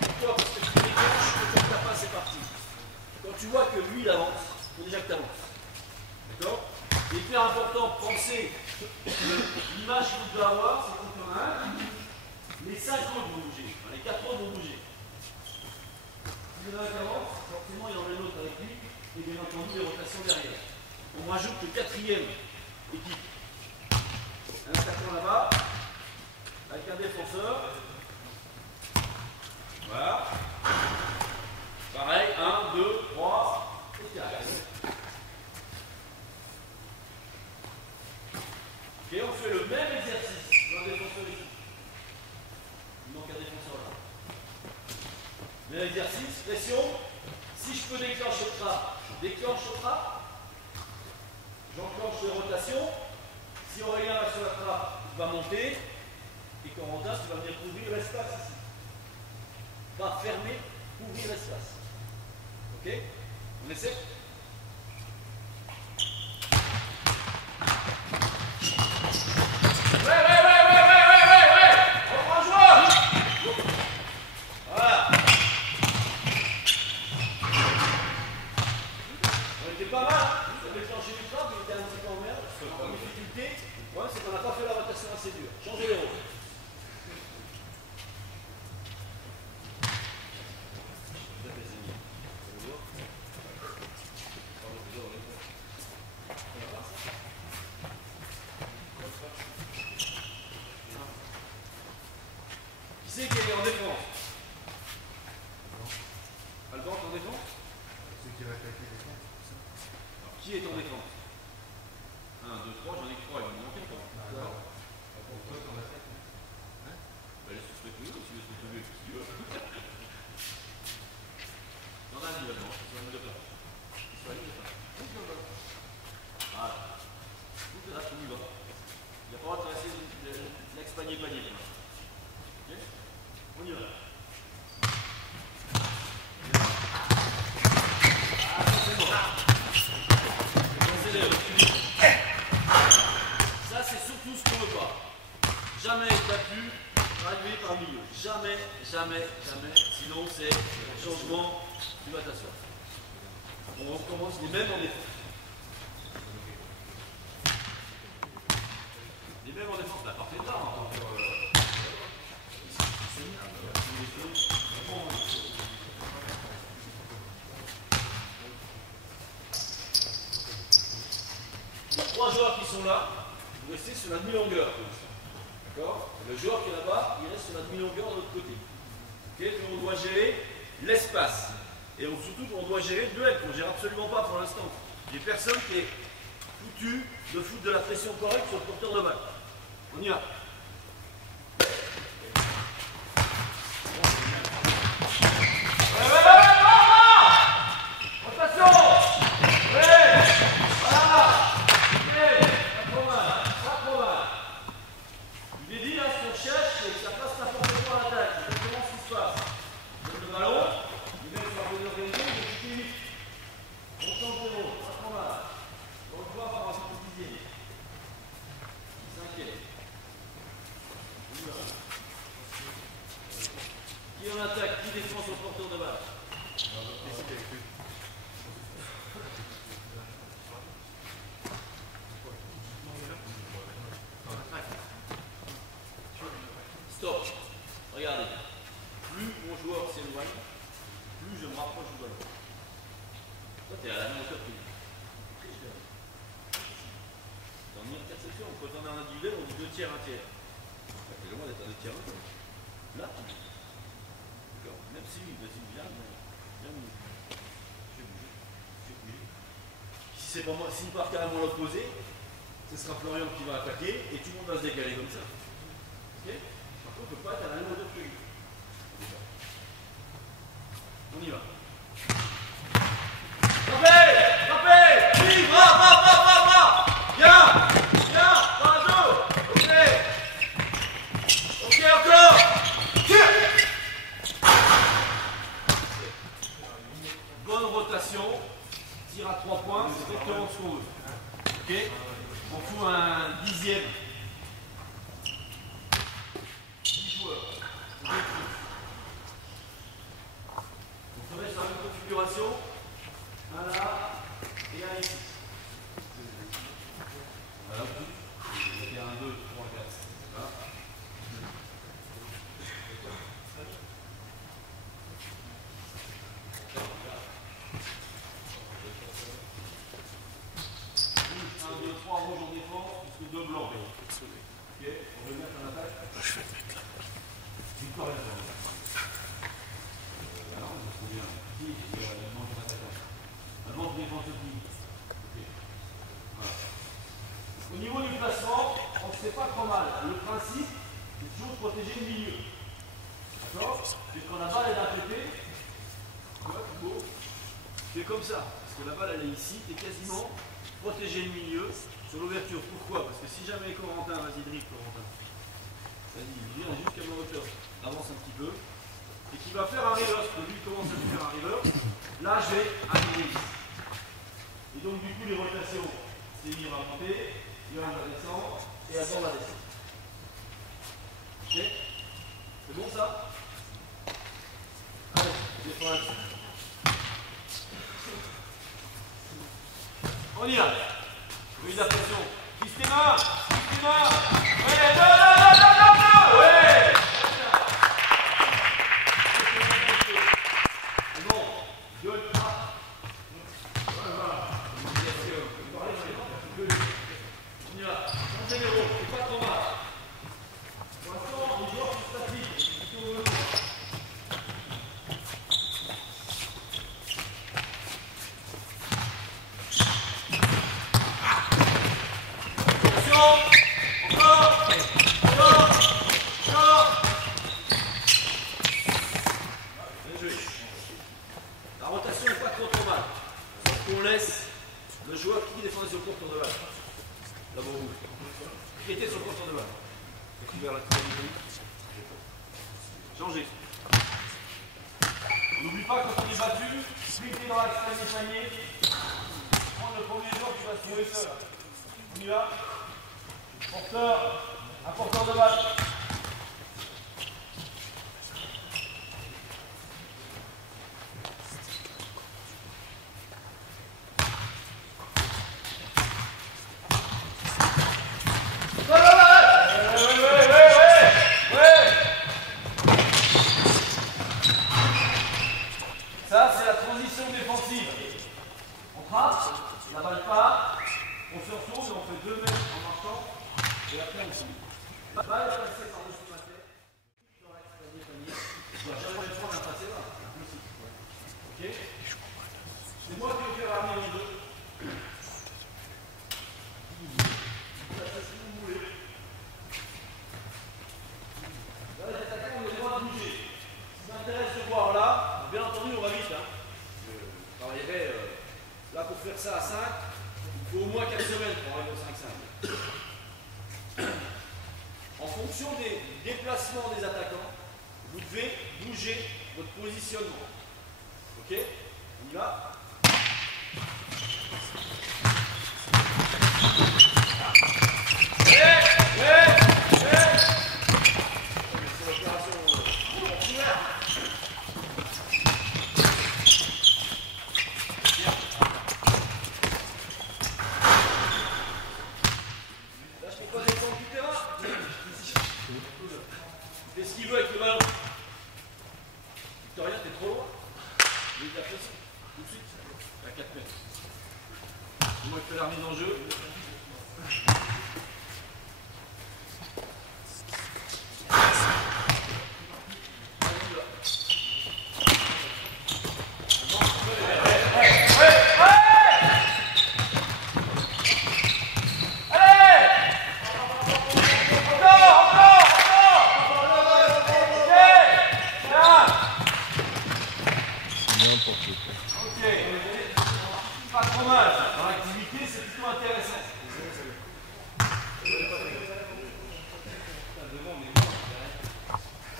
Pourquoi? Parce que tu déclenches, que tu tapes pas, c'est parti. Quand tu vois que lui il avance, il faut déjà que tu avances. D'accord? Il est hyper important de penser l'image que vous devez avoir, c'est quand il y en a un qui bouge, les 5 autres vont bouger, enfin, les 4 autres vont bouger. Si il y en a un qui avance, forcément il y en a un autre avec lui, et bien entendu les rotations derrière. On rajoute le 4e équipe. Un attaquant là-bas, avec un défenseur. Ok, on fait le même exercice dans un défenseur équipe. Il manque un défenseur là. Même exercice, pression. Si je peux déclencher le trap, je déclenche le trap. J'enclenche les rotations. Si Aurélien va sur la trappe, il va monter. Et quand on tasse, il va venir couvrir l'espace ici. Pas fermer, couvrir l'espace. Ok? On essaie? Ouais. On prend le joueur. Voilà. On était pas mal. On a déclenché du trap, il était un petit peu en merde. En difficulté. Le problème, c'est qu'on n'a pas fait la rotation assez dure. Changez les rôles. Qui c'est qui est en défense? Alban, en défense? Ceux qui va attaquer les comptes. Alors, qui est en défense? 1, 2, 3, j'en ai que 3, il m'en manque un. D'accord. Pourquoi t'en attaques? Bah, laisse ce truc si tu veux, si tu veux. Dans un niveau, sur la ligne de place. Sur la ligne de place. Voilà. Tout là, on y va. Il n'y a pas le droit de traverser l'ex-panier-panier. Ok? On y va. Ah, ça c'est bon. Ça c'est surtout ce qu'on ne veut pas. Jamais être battu, arriver par le milieu. Jamais. Sinon c'est changement du natation. On recommence les mêmes en défense. Les mêmes en défense, là, parfait là. Les 3 joueurs qui sont là, vous restez sur la demi-longueur. D'accord? Le joueur qui est là-bas, il reste sur la demi-longueur de l'autre côté. Okay? On doit gérer l'espace. Et surtout, on doit gérer le duel, qu'on ne gère absolument pas pour l'instant. J'ai personne qui est foutu de foutre de la pression correcte sur le porteur de balle. On y va. Rotation. Pas trop mal. Il est dit, là, ce qu'on cherche, c'est que ça passe n'importe quoi à l'attaque. C'est exactement ce qui se passe. On donne le ballon, il met sur la bonne organisation, il est vite. On change de rôle, pas trop mal. On le voit par rapport à son dixième. Il s'inquiète. Qui en attaque, qui défend son porteur de balle? Stop. Regardez. Plus mon joueur s'éloigne, plus je me rapproche du ballon. Toi, tu es à la même hauteur que lui. Dans une interception, quand on a un individuel, on dit 2 tiers, 1 tiers. Ça fait loin d'être à 2 tiers, 1 tiers. Là, d'accord. Même si lui, bien bougé. Si c'est pas moi, s'il part carrément l'opposé, ce sera Florian qui va attaquer et tout le monde va se décaler comme ça. Ok? Par contre, on ne peut pas être à la même hauteur que lui. On y va. Frappez! Vive! Va! Bien! Dans la deux! Ok, encore! Tire! Bonne rotation. Tire à 3 points, c'est exactement ce qu'on veut. Ok? On fout un dixième. 10 joueurs. On se met sur la même configuration. Un là et un ici. Voilà. Il y a 1, 2, 3, 4. Là. Rouge en défense, plus que 2 blancs. Ok, on veut mettre en attaque. Je vais le mettre là. Victoire et la blanc. Alors, on se bien. Qui demande en attaque. Demande de défense aussi. Ok. Voilà. Au niveau du déplacement, c'est pas trop mal. Le principe, c'est toujours de protéger le milieu. D'accord? Et quand la balle est d'un côté, tu vois, Thibaut, c'est comme ça. Parce que la balle elle est ici, tu es quasiment protégé le milieu sur l'ouverture. Pourquoi? Parce que si jamais Corentin, vas-y dribble Corentin. Vas-y, viens jusqu'à ma hauteur, avance un petit peu. Et qui va faire un reverse, parce que lui commence à faire un reverse. Là je vais arriver ici. Et donc du coup les rotations, c'est il va monter, il va descendre, et attends on va descendre. Ok? C'est bon ça? Allez, descends là-dessus. On y va. Oui, la pression. Glisse tes mains. Glisse tes mains. Ouais, non. Ouais. C'est bon. Gueule, frappe. Voilà. On y va. Sans généraux, c'est pas trop mal. Pour l'instant, les joueurs sont statiques. La rotation n'est pas trop mal. On laisse le joueur qui défend sur le court de balle. Là pour vous. Qui était sur le court de balle. Vers la changez. On n'oublie pas quand on est battu, splitter dans l'extrême panier. Prendre le premier joueur qui va se tirer seul. On y va. Porteur, un porteur de balle. Ça, c'est la transition défensive. On frappe, la balle part, on se retourne et on fait 2 mètres en marchant, et après on suit. La balle est passée par-dessus ma tête, dans l'extrême panier. Je dois jamais prendre un passé là, c'est impossible. Ok? C'est moi qui vais faire l'armée en deux. Vous faites ce que vous voulez. Là, les attaquants ont le droit de bouger. Ce qui m'intéresse de voir là, bien entendu, on va vite. Hein. Je travaillerai là pour faire ça à 5. Il faut au moins 4 semaines pour arriver au 5-5. En fonction des déplacements des attaquants, vous devez bouger votre positionnement. Ok? On y va? Fais ce qu'il veut avec le ballon. Victorien, t'es trop loin. Il est apprécié. Tout de suite. À 4 mètres. C'est moi qui fais la remise en jeu. Ok, pas trop mal. Dans l'activité, c'est plutôt intéressant.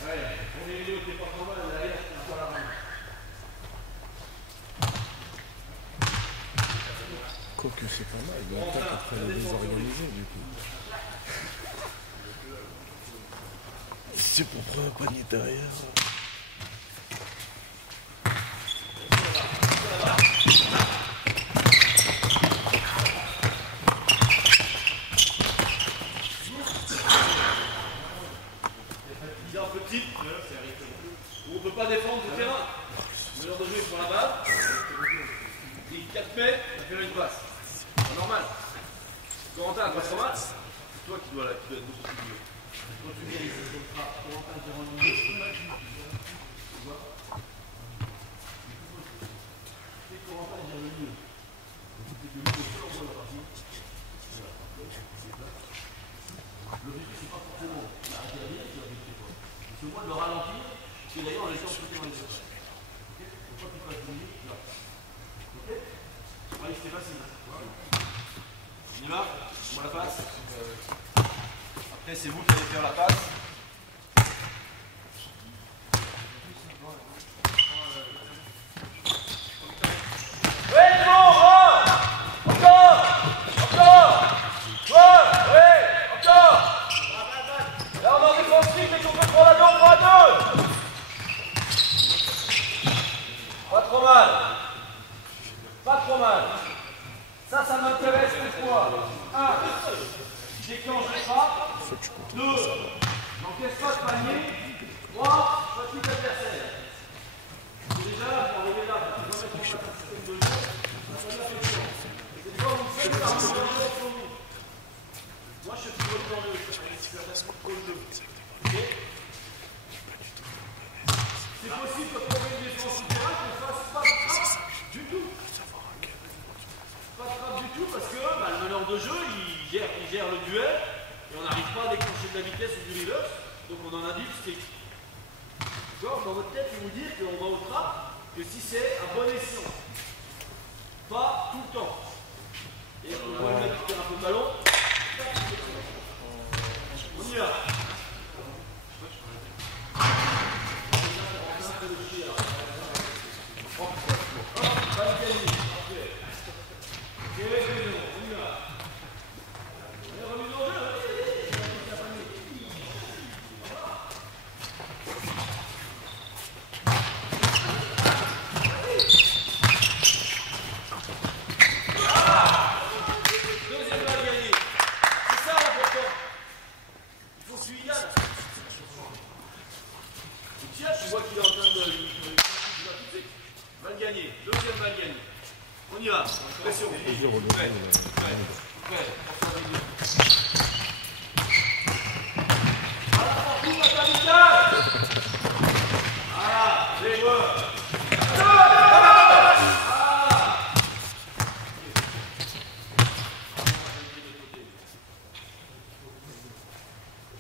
Ouais, pour les vidéos, t'es pas trop mal, derrière, c'est pas la main. Quoique c'est pas mal, mais attaque après le désorganisé du coup. C'est pour prendre un panier derrière. Petit, où on ne peut pas défendre le terrain. Le genre de jeu, il prend la balle. Il 4 mètres, il va faire une passe. C'est normal. Corentin, pas trop mal. C'est toi qui dois être beaucoup plus dur. Quand tu viens ici, tu frappes. Corentin qui rentre au milieu. Tu vois? Et Corentin, il vient au milieu. Donc, tu fais que lui, il faut l'envoyer la partie. Voilà. L'objectif, c'est pas forcément d'arrêter la vitesse, c'est l'objectif. C'est au moins de le ralentir, et d'ailleurs en laissant sauter dans les deux. Ok. Une fois qu'il passe 10 minutes, là. Ok. Allez, c'était facile. On y va? On la passe. Après, c'est vous qui allez faire la passe. Pas trop mal. Ça m'intéresse pourquoi 1. Déclenche les frappes. 2. N'encaisse pas de panier. 3. Fatigue l'adversaire. Déjà là, pour arriver là, pour mettre en place un système de jeu, ça fait l'affection. C'est quoi vous faites ça sur vous. Moi je suis plutôt dans le jeu. Ok. C'est possible que pour une défense souterraine, qu'on ne fasse pas de frappe du tout. Pas de frappe du tout parce que le meneur de jeu il gère le duel et on n'arrive pas à déclencher de la vitesse ou du reverse, donc on en indique strict. D'accord. Dans votre tête, il vous dire qu'on va au trap que si c'est à bon escient. Pas tout le temps. Et on va mettre un peu de ballon. On y va. Tu vois qu'il est en train de balle gagnée, deuxième balle gagnée. On y va, pression. Prêt. Voilà, les joueurs.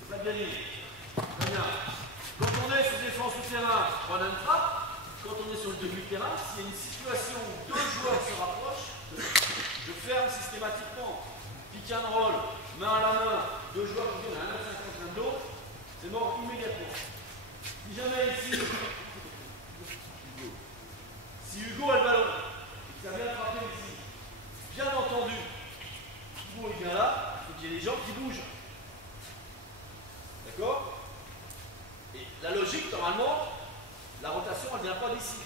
Balle gagnée. Très bien. Quand on est sur défense souterrain, on a une frappe. Quand on est sur le demi-terrain, s'il y a une situation où deux joueurs se rapprochent, je ferme systématiquement. Pick and roll, main à la main, deux joueurs qui viennent à 1,50 m l'un de l'autre, c'est mort immédiatement. Si jamais ici, si Hugo a le ballon, ça vient frapper ici, bien entendu, Hugo il vient là, il faut qu'il y ait des gens qui bougent. D'accord? Et la logique, normalement, la rotation, elle ne vient pas d'ici.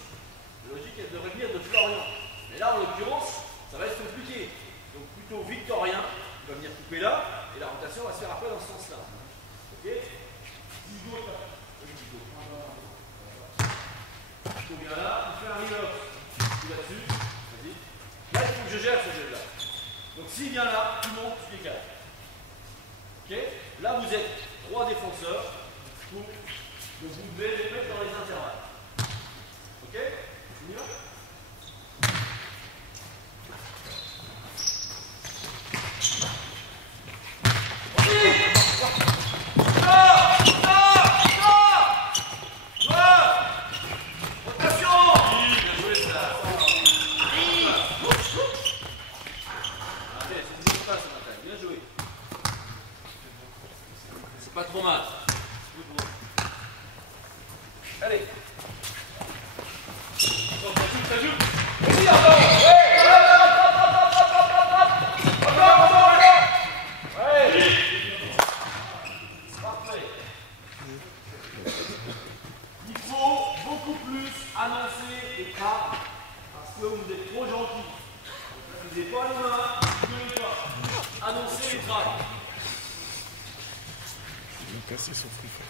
La logique, elle devrait venir de Florian. Mais là, en l'occurrence, ça va être compliqué. Donc, plutôt Victorien, qui va venir couper là, et la rotation va se faire après dans ce sens-là. Ok? Hugo vient là, il fait un reload. Il est là-dessus. Vas-y. Là, il faut que je gère ce jeu-là. Donc, s'il vient là, tu montes, tu décales. Ok? Là, vous êtes 3 défenseurs. Donc, vous devez les mettre dans les intervalles. Ok? On y va? Pas trop mal. Allez. Ça joue. Vas-y, encore. Ouais. Parfait. Il faut beaucoup plus annoncer les frappes parce que vous êtes trop gentils. Vous n'avez pas les mains, vous ne pouvez pas. Annoncez les frappes. Il a cassé son free fire.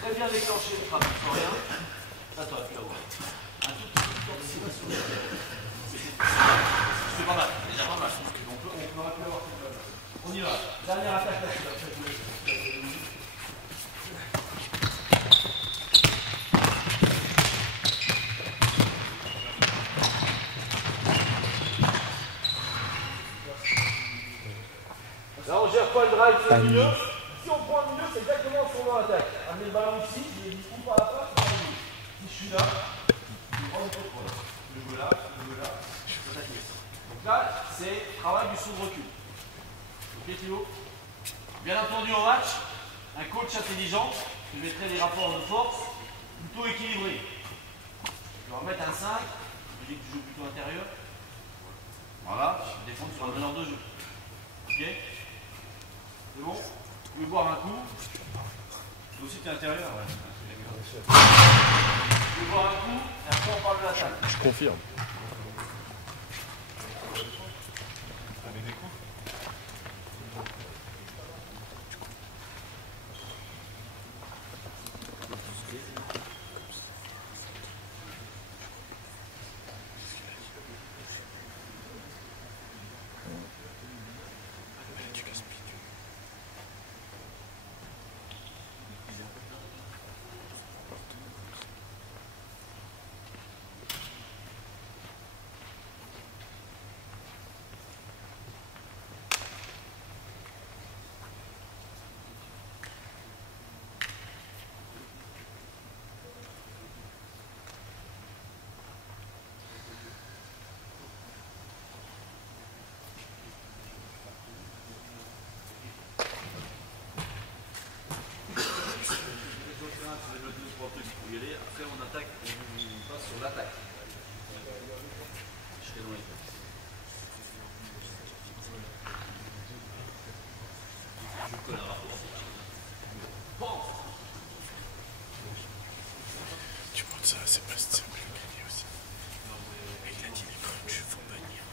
Très bien déclenché le frappe, sans rien. Ça t'aurait pu l'avoir. Un tout petit peu de torsion. pas le drive sur le milieu. Si on prend le milieu, c'est exactement ce qu'on va attaquer. Amener le ballon ici, je le dis ou par la face ou par le milieu. Si je suis là, je prends une contrôle. Je veux là, je veux là, je peux attaquer. Donc là, c'est travail du saut de recul. Ok Théo? Bien entendu en match, un coach intelligent, je mettrai des rapports de force plutôt équilibrés. Je vais remettre un 5, je dis que tu joues plutôt intérieur. Voilà, je vais défendre sur le meneur de jeu. Ok? C'est bon? Tu veux boire un coup? Toi aussi tu es intérieur, ouais. Tu veux boire un coup, et après on parle de l'attaque. Je confirme. Après on attaque, on passe sur l'attaque. Je serai dans les têtes. Je colle un rapport. Tu vois ça, Sébastien m'a gagné aussi. Et il a dit les crunchs, il faut bannir.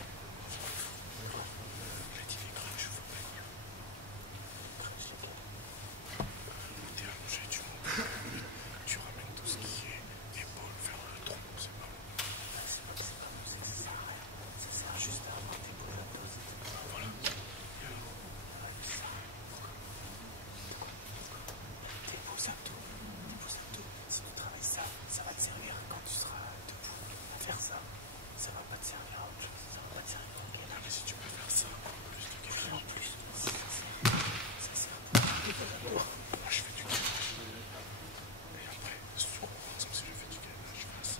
Il a dit les crunchs, il faut bannir. T'es allongé, tu ramènes tout ce qui est épaule vers le tronc, c'est pas bon. C'est juste à remonter l'épaule. Voilà. Tes beaux abdos, si tu travailles ça, ça va te servir quand tu seras debout à faire ça. Ça va pas te servir à autre chose, ça va pas te servir au gain. Mais si tu peux faire ça, en plus de quelque chose. En plus, ça sert. Moi je fais du gainage. Et après, par exemple, si je fais du gainage, je fais ça.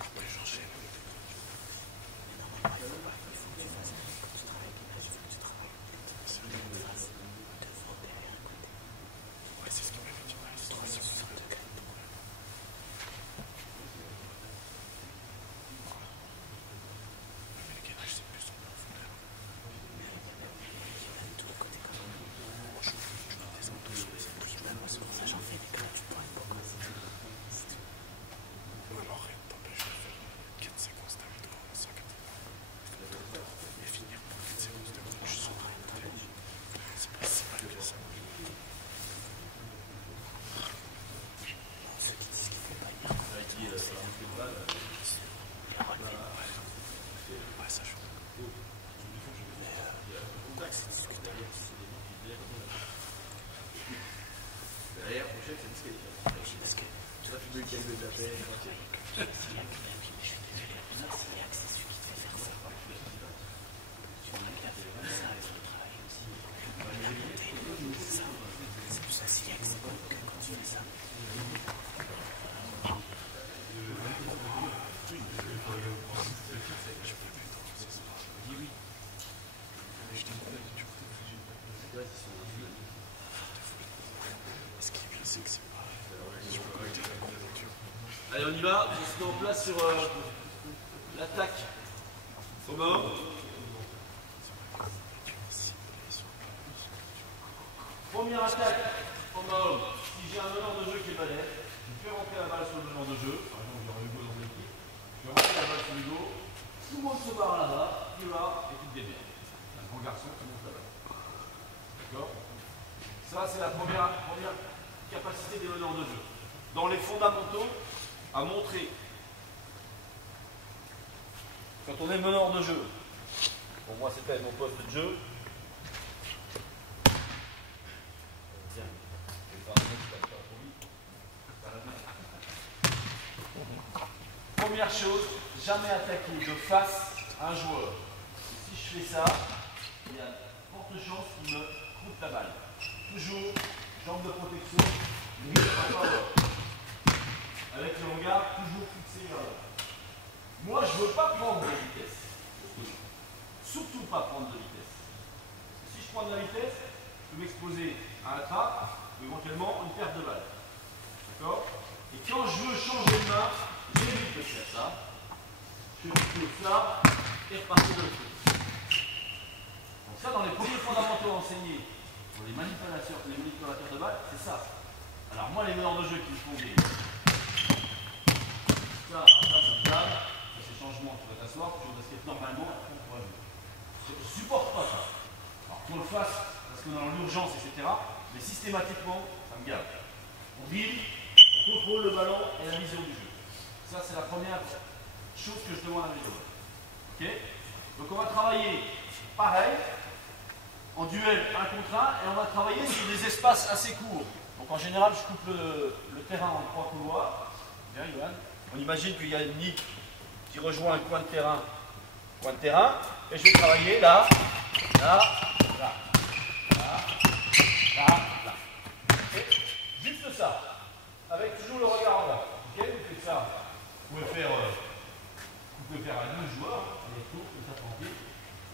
Après j'enchaîne. Mais normalement, il faut que tu fasses. Quand tu travailles gainage, il faut que tu travailles sur les faces, devant, derrière, à côté. Ouais, c'est ce qu'il m'avait dit. 360 degrés. Mais le gainage, c'est plus en profondeur. Tout le côté comme ça. Moi, je mets des endos sur les épaules. Moi, c'est pour ça que j'en fais des crunchs pour une boca. Alors, rien ne t'empêche de faire 4 séquences d'abdos en 180. Et finir par 4 séquences de crunch sans rien de tel. C'est pas si mal que ça. Ceux qui disent qu'il ne faut pas y reconnaître, c'est un peu mal. Ouais, ça joue. Mais c'est discutable. Derrière, prochaine, c'est disqualifié. Parce que Tu vas fumer le cake de ta paix. je suis désolé, Ciliac, c'est celui qui te fait faire ça. Tu vois qu'il a fait comme ça avec son travail aussi. La montée, ça, c'est plus un Ciliac, c'est bon que quand tu fais ça. Je peux plus dans ce soir. Oui. Je t'ai demandé, tu vois. Et ce qui est bien, c'est que c'est pareil. Je peux connecter la conjoncture. Allez, on y va. On se met en place sur l'attaque. Comment? Première attaque. Comment? Si j'ai un meneur de jeu qui est balèze, je fais rentrer la balle sur le meneur de jeu. Par exemple, j'aurai Hugo dans l'équipe. Je fais rentrer la balle sur Hugo. Tout le monde se barre là-bas. Tu vas et tu te démerdes. Un grand garçon, tu montes la balle. D'accord? Ça, c'est la première capacité des meneurs de jeu. Dans les fondamentaux, à montrer. Quand on est meneur de jeu, pour moi c'était mon poste de jeu. Première chose, jamais attaquer de face un joueur. Si je fais ça, il y a forte chance qu'il me coupe la balle. Toujours, jambe de protection, grip à power. Avec le regard toujours fixé vers l'avant. Moi, je ne veux pas prendre de vitesse. Surtout pas prendre de vitesse. Si je prends de la vitesse, je peux m'exposer à un trap ou éventuellement une perte de balle. D'accord? Et quand je veux changer de main, j'évite de faire ça. Je fais plutôt ça et repartir de l'autre côté. Donc ça, dans les premiers fondamentaux enseignés pour les manipulateurs de balle, c'est ça. Alors moi, les meneurs de jeu qui me font des... Ça me tape. Ces changements, tu vas t'asseoir, tu vas basket normalement, après on pourra jouer. Je ne supporte pas ça. Alors qu'on le fasse parce qu'on est dans l'urgence, etc. Mais systématiquement, ça me gave. On dribble, on contrôle le ballon et la vision du jeu. Ça, c'est la première chose que je demande à mes joueurs. Ok? Donc on va travailler pareil, en duel 1 contre 1, et on va travailler sur des espaces assez courts. Donc en général, je coupe le terrain en 3 couloirs. Bien, Yoann. On imagine qu'il y a une nique qui rejoint un coin de terrain, et je vais travailler là, là, là, là, là, là. Okay. Juste ça, avec toujours le regard en bas. Okay, vous faites ça, vous pouvez faire à 12 joueurs, allez, tout, comme ça tranquille.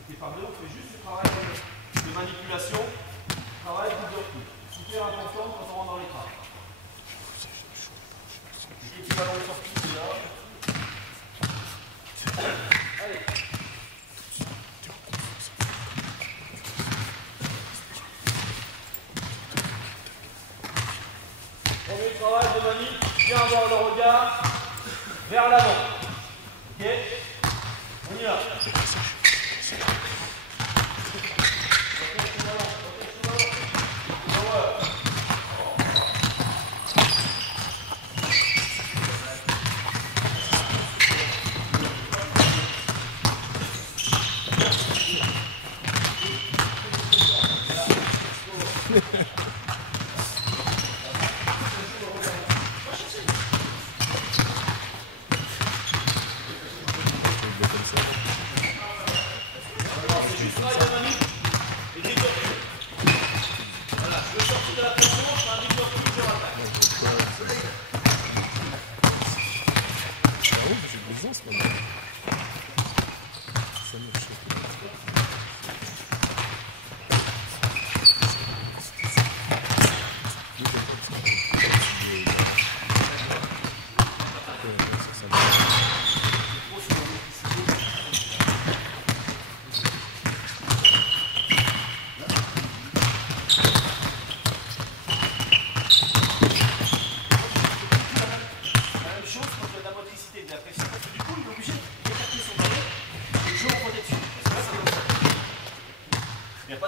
C'était pas bien, on fait juste ce travail de manipulation, travail de recul. Super important quand on rentre dans les trappes. Les petits ballons sortis, c'est là. Allez. Premier travail de manip, bien avoir le regard vers l'avant. Ok? On y va.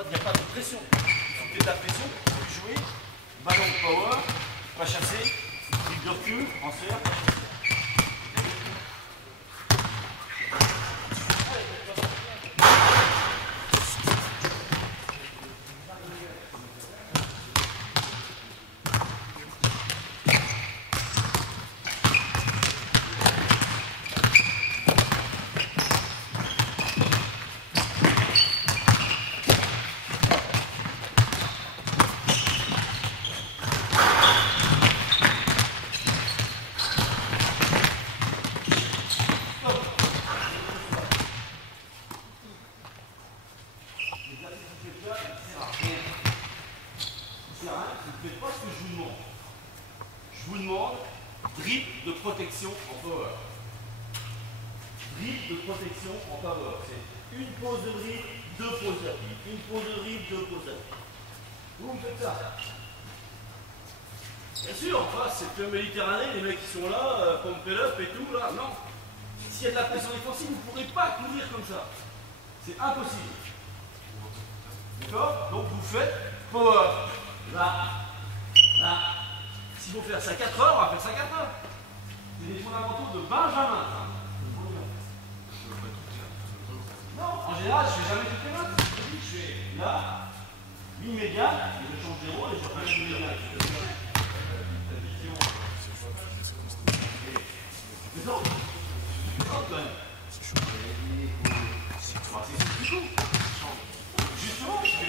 Il n'y a pas de pression. Il faut que tu aies de la pression pour jouer. Ballon de power, pas chasser, ligne de recul, transfert, pas chasser. Je vous demande drip de protection en power. Drip de protection en power. C'est une pause de drip, 2 pauses d'appui. Une pause de drip, 2 pauses d'appui. Vous me faites ça. Bien sûr, en face, c'est le Méditerranée, les mecs qui sont là, pump it up et tout, là. Non. S'il y a de la pression défensive, vous ne pourrez pas courir comme ça. C'est impossible. D'accord? Donc vous faites power. Là. Là. S'il faut faire ça 4 heures, on va faire ça 4 heures. C'est des fondamentaux de Benjamin. Non, en général, je ne fais jamais toutes les notes. Je fais là, ligne médiane, et je change des rôles et je fais ligne médiane. C'est ça. C'est plus court. Justement, je fais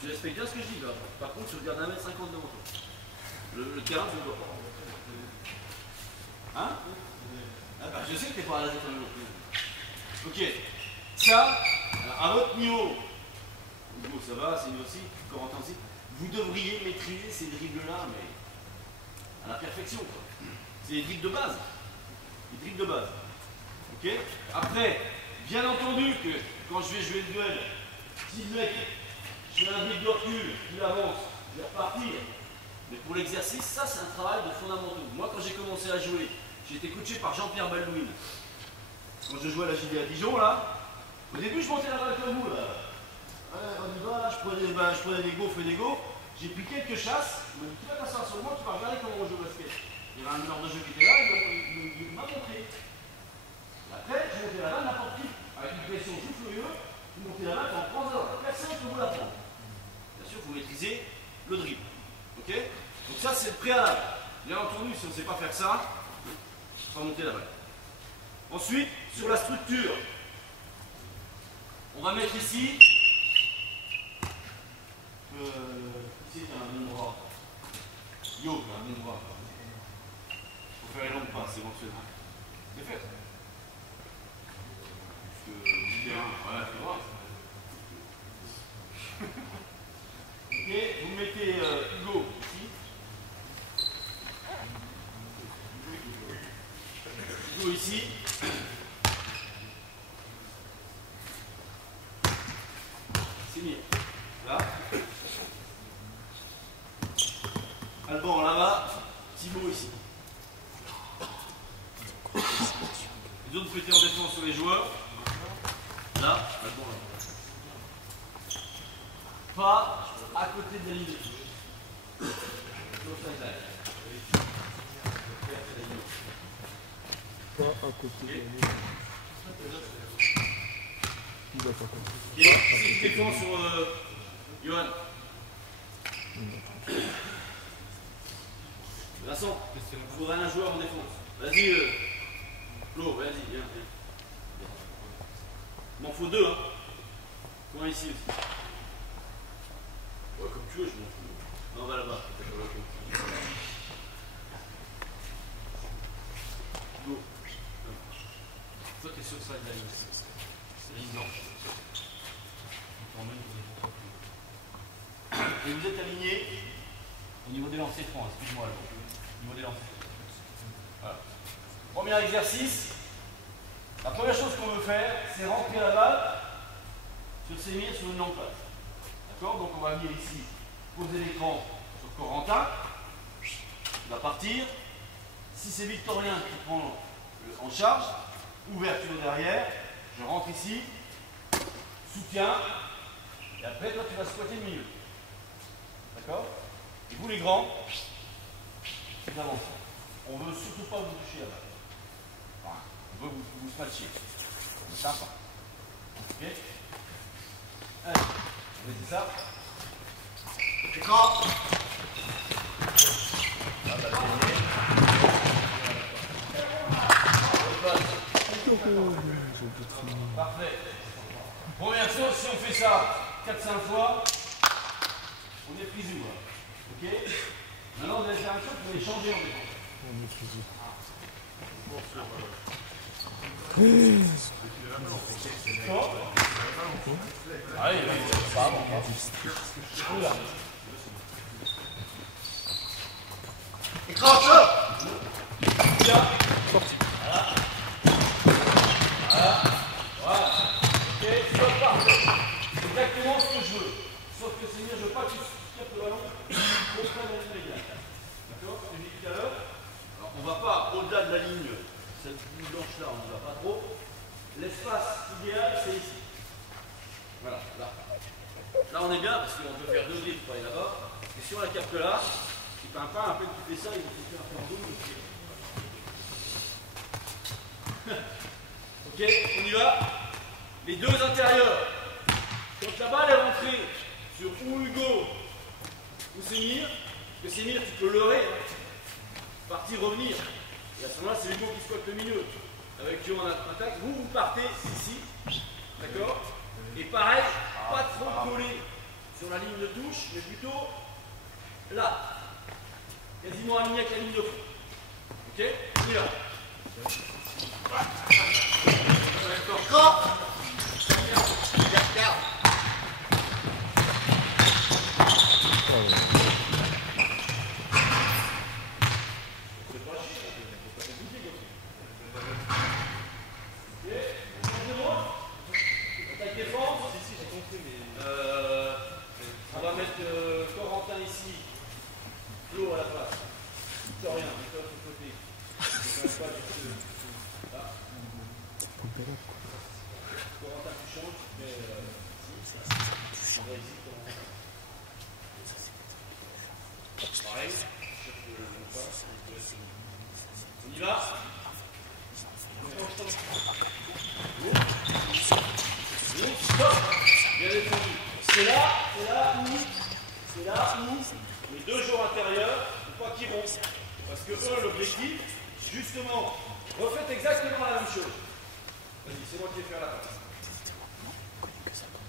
Tu respectes bien ce que je dis là. Par contre, je regarde 1m50 devant toi. Le terrain, je ne le vois pas. Hein? Ah bah, je sais que t'es pas à l'aise avec le plus. Ok. Ça, à votre niveau, ça va, c'est nous aussi, Corentin aussi, vous devriez maîtriser ces dribbles-là, mais à la perfection, quoi. C'est des dribbles de base. Des dribbles de base. Ok? Après, bien entendu que quand je vais jouer le duel, si le mec, je fais un dribble de recul, il avance, je vais repartir. Mais pour l'exercice, ça c'est un travail de fondamentaux. Moi quand j'ai commencé à jouer, j'ai été coaché par Jean-Pierre Baldwin. Quand je jouais à la JD à Dijon, là, au début je montais la balle comme vous, là. Ouais, on y va, je prenais des gaufres et des gaufres. J'ai pris quelques chasses, il m'a dit tu vas t'asseoir sur moi, tu vas regarder comment on joue au basket. Il y avait un meneur de jeu qui était là, il m'a montré. Après, je montais la balle n'importe qui, avec une pression tout furieux, vous montez la balle, tu en prends un, personne ne peut vous la prendre. Bien sûr, vous maîtrisez le dribble. Ok? Donc ça, c'est le préalable. Bien entendu, si on ne sait pas faire ça, on va monter la balle. Ensuite, sur la structure, on va mettre ici, ici, tu as un bon bras. Yo, tu as un bon bras. Il faut faire les longues passes éventuellement. C'est fait. Voilà, tu vois. Ok, vous mettez Hugo ici. Hugo ici. C'est mis. Là. Alban là-bas. Thibaut ici. Les autres, vous mettez en défense sur les joueurs. Là, Alban là. Pas à côté de la ligne de touche. Pas à côté de la ligne. Il va pas compris. Ok, c'est une défense sur Johan. Vincent, il faudrait un joueur en défense. Vas-y, Flo, vas-y, viens. Il m'en faut deux, hein. Toi ici aussi. Ouais, comme tu veux, je m'en fous. Non, on va là-bas. Go. Toi, t'es sur ça, là, c'est ligne blanche. Et vous êtes aligné au niveau des lancers francs, excuse-moi, au niveau des lancers. Voilà. Premier exercice. La première chose qu'on veut faire, c'est rentrer la balle sur ces mires sur une longue passe. D'accord? Donc on va venir ici, poser l'écran sur Corentin. Il va partir. Si c'est Victorien qui prend en charge, ouverture derrière, je rentre ici, soutien, et après toi tu vas squatter le milieu. D'accord? Et vous les grands, vous avancez. On ne veut surtout pas vous toucher la balle. Voilà. On veut vous smatcher. C'est sympa. Ok? Allez, on va essayer ça. Écran. Parfait. Première chose, si on fait ça 4-5 fois, on est frisou. Ok? Maintenant, vous allez faire un truc, vous allez changer en défense. On est frisou. Allez, pas avant. Écran, bien. Sorti. Voilà. Ok, stop, parfait. C'est exactement ce que je veux. Sauf que c'est mieux, je veux pas que tu capes le ballon auprès de la ligne légale. D'accord? Je l'ai dit tout à l'heure. Alors, on va au-delà de la ligne, cette ligne blanche-là, on n'y va pas trop. L'espace idéal, c'est ici. Voilà, là. Là, on est bien parce qu'on peut faire 2 drifts pour aller là-bas. Et si on la capte là, tu peins pas, un peu que tu fais ça, il va te faire un peu en double. Ok, on y va. Les 2 intérieurs. Quand la balle est rentrée sur ou Hugo ou Sémir, parce que Sémir, tu peux leurrer, hein, partir, revenir. Et à ce moment-là, c'est Hugo qui squatte le milieu. Avec Joe en attaque, vous partez ici, d'accord? Et pareil, pas trop collé sur la ligne de touche, mais plutôt là, quasiment aligné avec la ligne de fond. Ok? On y va. On va mettre Corentin ici, Flo à la place. Victorien, Victor de côté. Là. Corentin, tu changes, mais on va ici, pareil. On y va. Stop. Bien défendu. C'est là où les 2 jours intérieurs, il ne faut pas qu'ils rompent. Parce que eux, l'objectif, justement, refaites exactement la même chose. Vas-y, c'est moi qui vais faire la passe.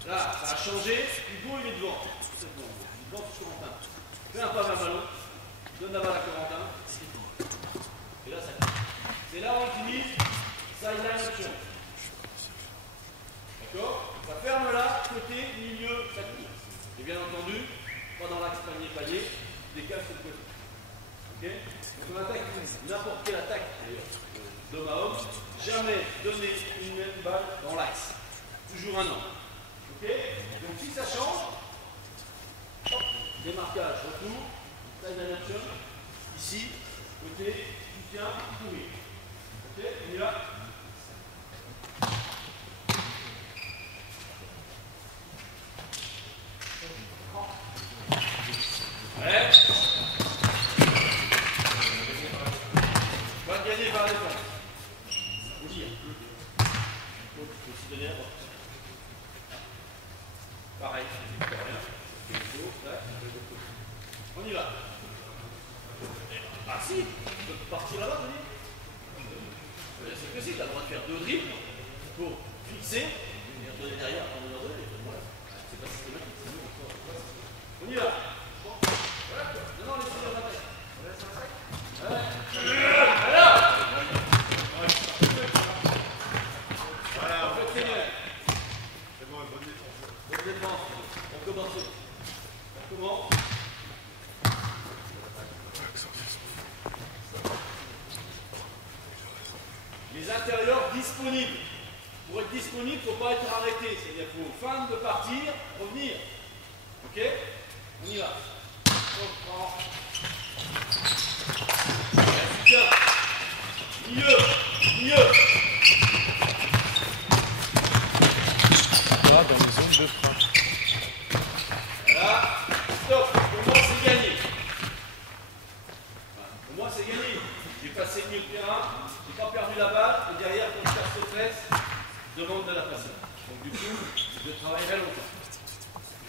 Là, ça a changé. Hugo, il est devant. C'est bon. Il est devant sur Corentin. Fais un pas vers le ballon. Donne la balle à Corentin. Et là, ça clique. C'est là où on utilise sideline option. D'accord? Ça ferme là, côté, milieu, ça clique. Et bien entendu, pas dans l'axe panier-panier, décale sur le côté. Ok? Donc on attaque n'importe quelle attaque, d'homme à homme, jamais donner une même balle dans l'axe. Toujours un homme. Ok? Donc si ça change, hop, démarquage, retour, sideline option, ici, côté, soutien, courir. Ok? On y va? Ouais. Va gagner par la défense. Faut dire. Donc, il faut aussi donner la porte. Pareil, on y va. Ah si, tu peux partir là-bas, tu dis. C'est possible, tu as le droit de faire 2 dribbles pour fixer et redonner derrière, prendre leur deux. C'est pas systématique. On y va. Non, laissez-le en attaque. Voilà, on fait très bien. C'est bon, bonne défense. Bonne défense. On commence. On commence. Les intérieurs disponibles. Pour être disponible, il ne faut pas être arrêté. C'est-à-dire qu'il faut fin de partir, revenir. Ok? On y va. Milieu. Là, dans une zone de frappe. Voilà. Stop. Pour moi, c'est gagné. Pour moi, c'est gagné. J'ai passé le milieu de terrain, j'ai pas perdu la balle, et derrière, quand je casse aux fesses, je demande de la passer. Donc du coup, je travaillerai longtemps.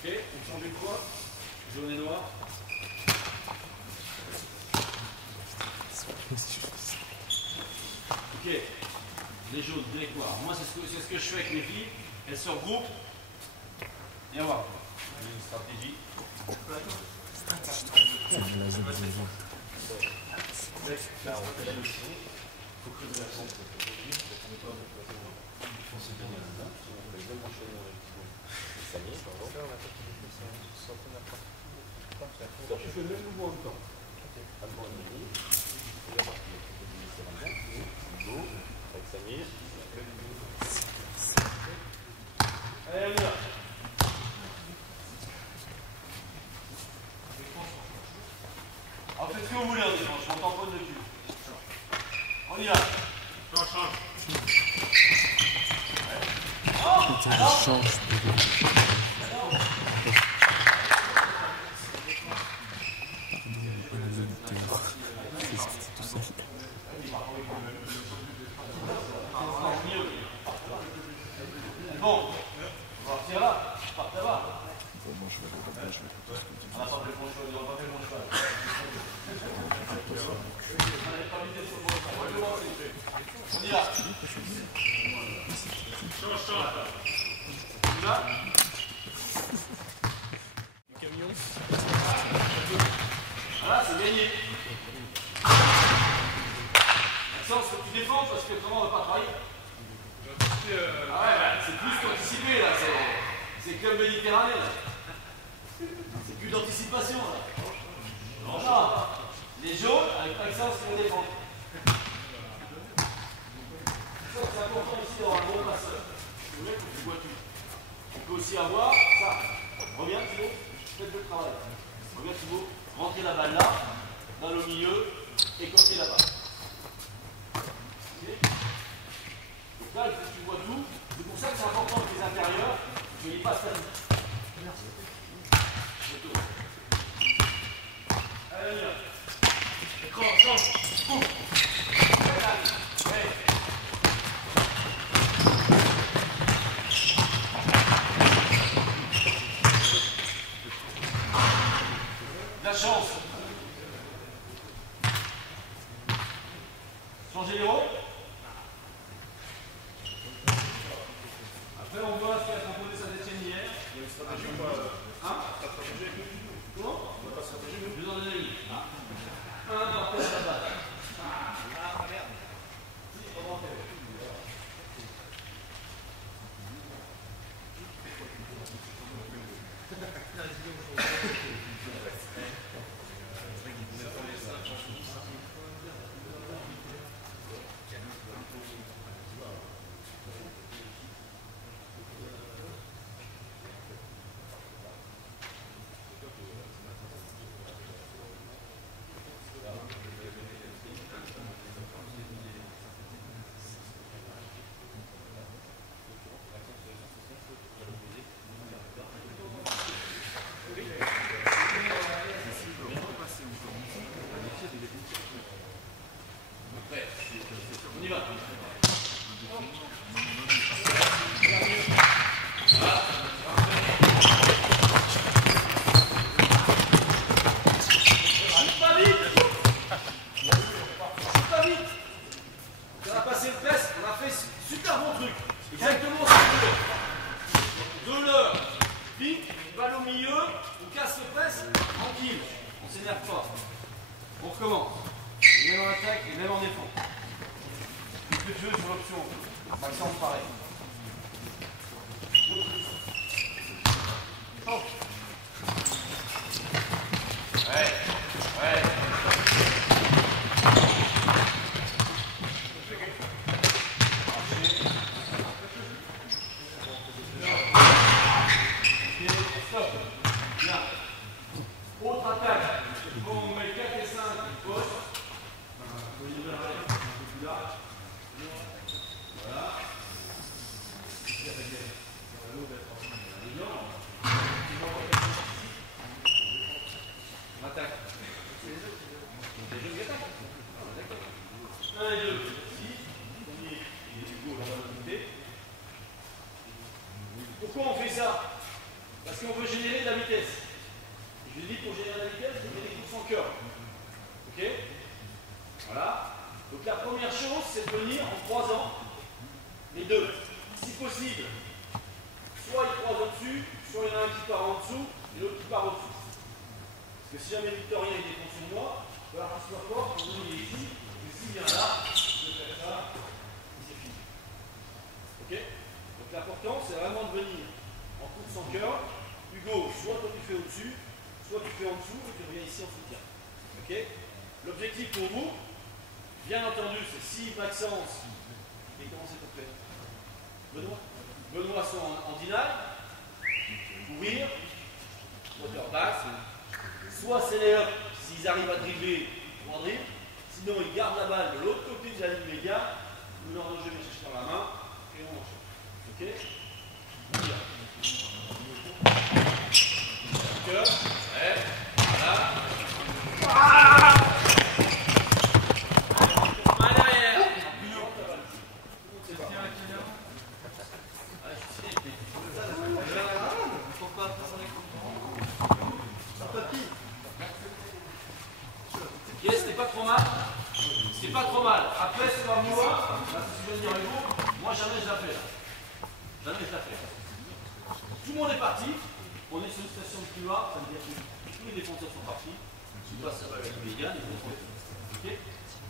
Ok? On change une fois. Jaune et noir. Ok, les jaunes, les noirs. Moi, c'est ce que je fais avec mes filles. Elles se regroupent. Et on va. Une stratégie. Là, on fait la leçon. Il faut creuser la pente. Il faut se tenir là. On va bien enchaîner avec ça. Tu fais le même mouvement en même temps. Allemand et demi. Et la partie. Hugo, avec Samir. Allez, on y va. Alors faites ce que vous voulez en dimanche, on tamponne le cul. On y va. Putain, je change. Bon, on va partir là. Partez là. Moi, je vais On n'a pas fait le bon choix, on n'a pas fait le bon choix. On n'avait pas misé sur le bon choix. On y va. On y va. Voilà, c'est gagné. Maxence, faut que tu défends parce que comment on ne va pas travailler. Ah ouais, bah, c'est plus qu'anticipé là, c'est club méditerranéen là. C'est plus d'anticipation là. Voilà. Les jaunes avec Maxence qui vont défendre. C'est important ici d'avoir un bon passeur. Le mec, il voit tout. On peut aussi avoir ça. Reviens Thibaut, faites le travail. Reviens Thibaut, rentrez la balle là, balle au milieu, et côté la balle. Okay. Donc là, il faut que tu vois tout. C'est pour ça que c'est important que les intérieurs, que les passes à vite. Allez, on y va. Écran, change, coupe. La chance. Changer les rôles. Après, on voit ce qu'a proposé Saint-Etienne hier. Il y a une stratégie ou pas? Hein? Pas de stratégie avec nous? Comment? On n'a pas de stratégie, nous? Je vous en donne une. Un par tête à la balle. Ah, merde. Si, on va en faire. On y va. Pas vite. Pas vite. On a passé le presse, on a fait super bon truc. Exactement ce que de l'heure. Vite, balle au milieu, on casse le presse, tranquille. On s'énerve pas. On recommence. Même en attaque et même en défense. Qu'est-ce que tu veux sur l'option? Ça me semble pareil. Oh. Ouais, ouais. Stop. Bien. Autre attaque. On met 4 et 5 poste. Voilà. On attaque. 1 et 2. 6. Pourquoi on fait ça? Parce qu'on veut générer de la vitesse. Je dis pour générer de la vitesse, il faut des courses en cœur. Ok? Voilà. Donc la première chose, c'est de venir en croisant les deux. Si possible, soit ils croisent au-dessus, soit il y en a un qui part en dessous et l'autre qui part au-dessus. Parce que si jamais Victorien il défend sur moi, il va falloir qu'il soit fort, quand il est ici, et s'il vient là, je vais faire ça, et c'est fini. Ok? Donc l'important, c'est vraiment de venir en course en cœur. Hugo, soit toi tu fais au-dessus, soit tu fais en dessous et tu reviens ici en soutien. Ok? L'objectif pour vous, bien entendu, c'est si Maxence, et comment c'est fait? Benoît sont en deny, courir, moteur basse, soit c'est les up, s'ils arrivent à dribbler, ou en dribble, sinon ils gardent la balle de l'autre côté de la ligne s'entretenir avec vous, moi jamais je la fais là. Jamais je la fais. Tout le monde est parti, on est sur une station de couloir, ça veut dire que tous les défenseurs sont partis. Tu passes ça va avec les gars, les défenseurs. Ok?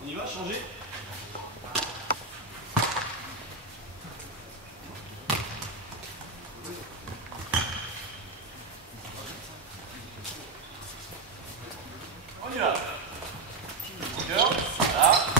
On y va, changer. On y va. Cœur, voilà.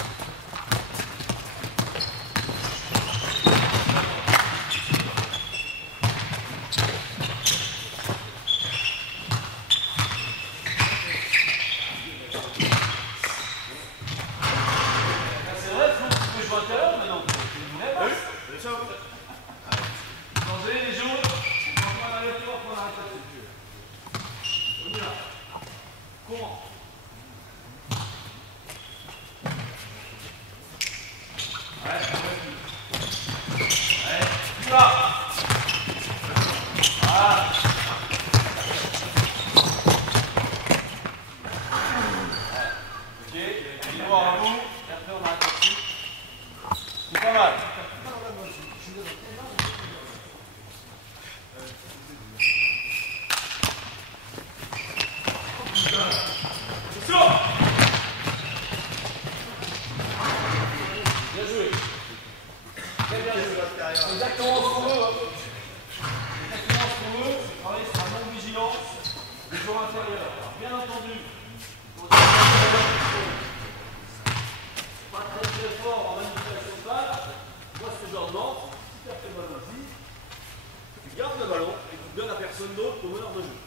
Exactement ce qu'on veut. Exactement ce qu'on veut, c'est travailler sur la non-vigilance du jour intérieur. Alors, bien entendu, c'est pas très très fort en manipulation de balle. Moi, ce que je leur demande, c'est si tu as fait le ballon ici, tu gardes le ballon et tu donnes à personne d'autre pour meneur de jeu.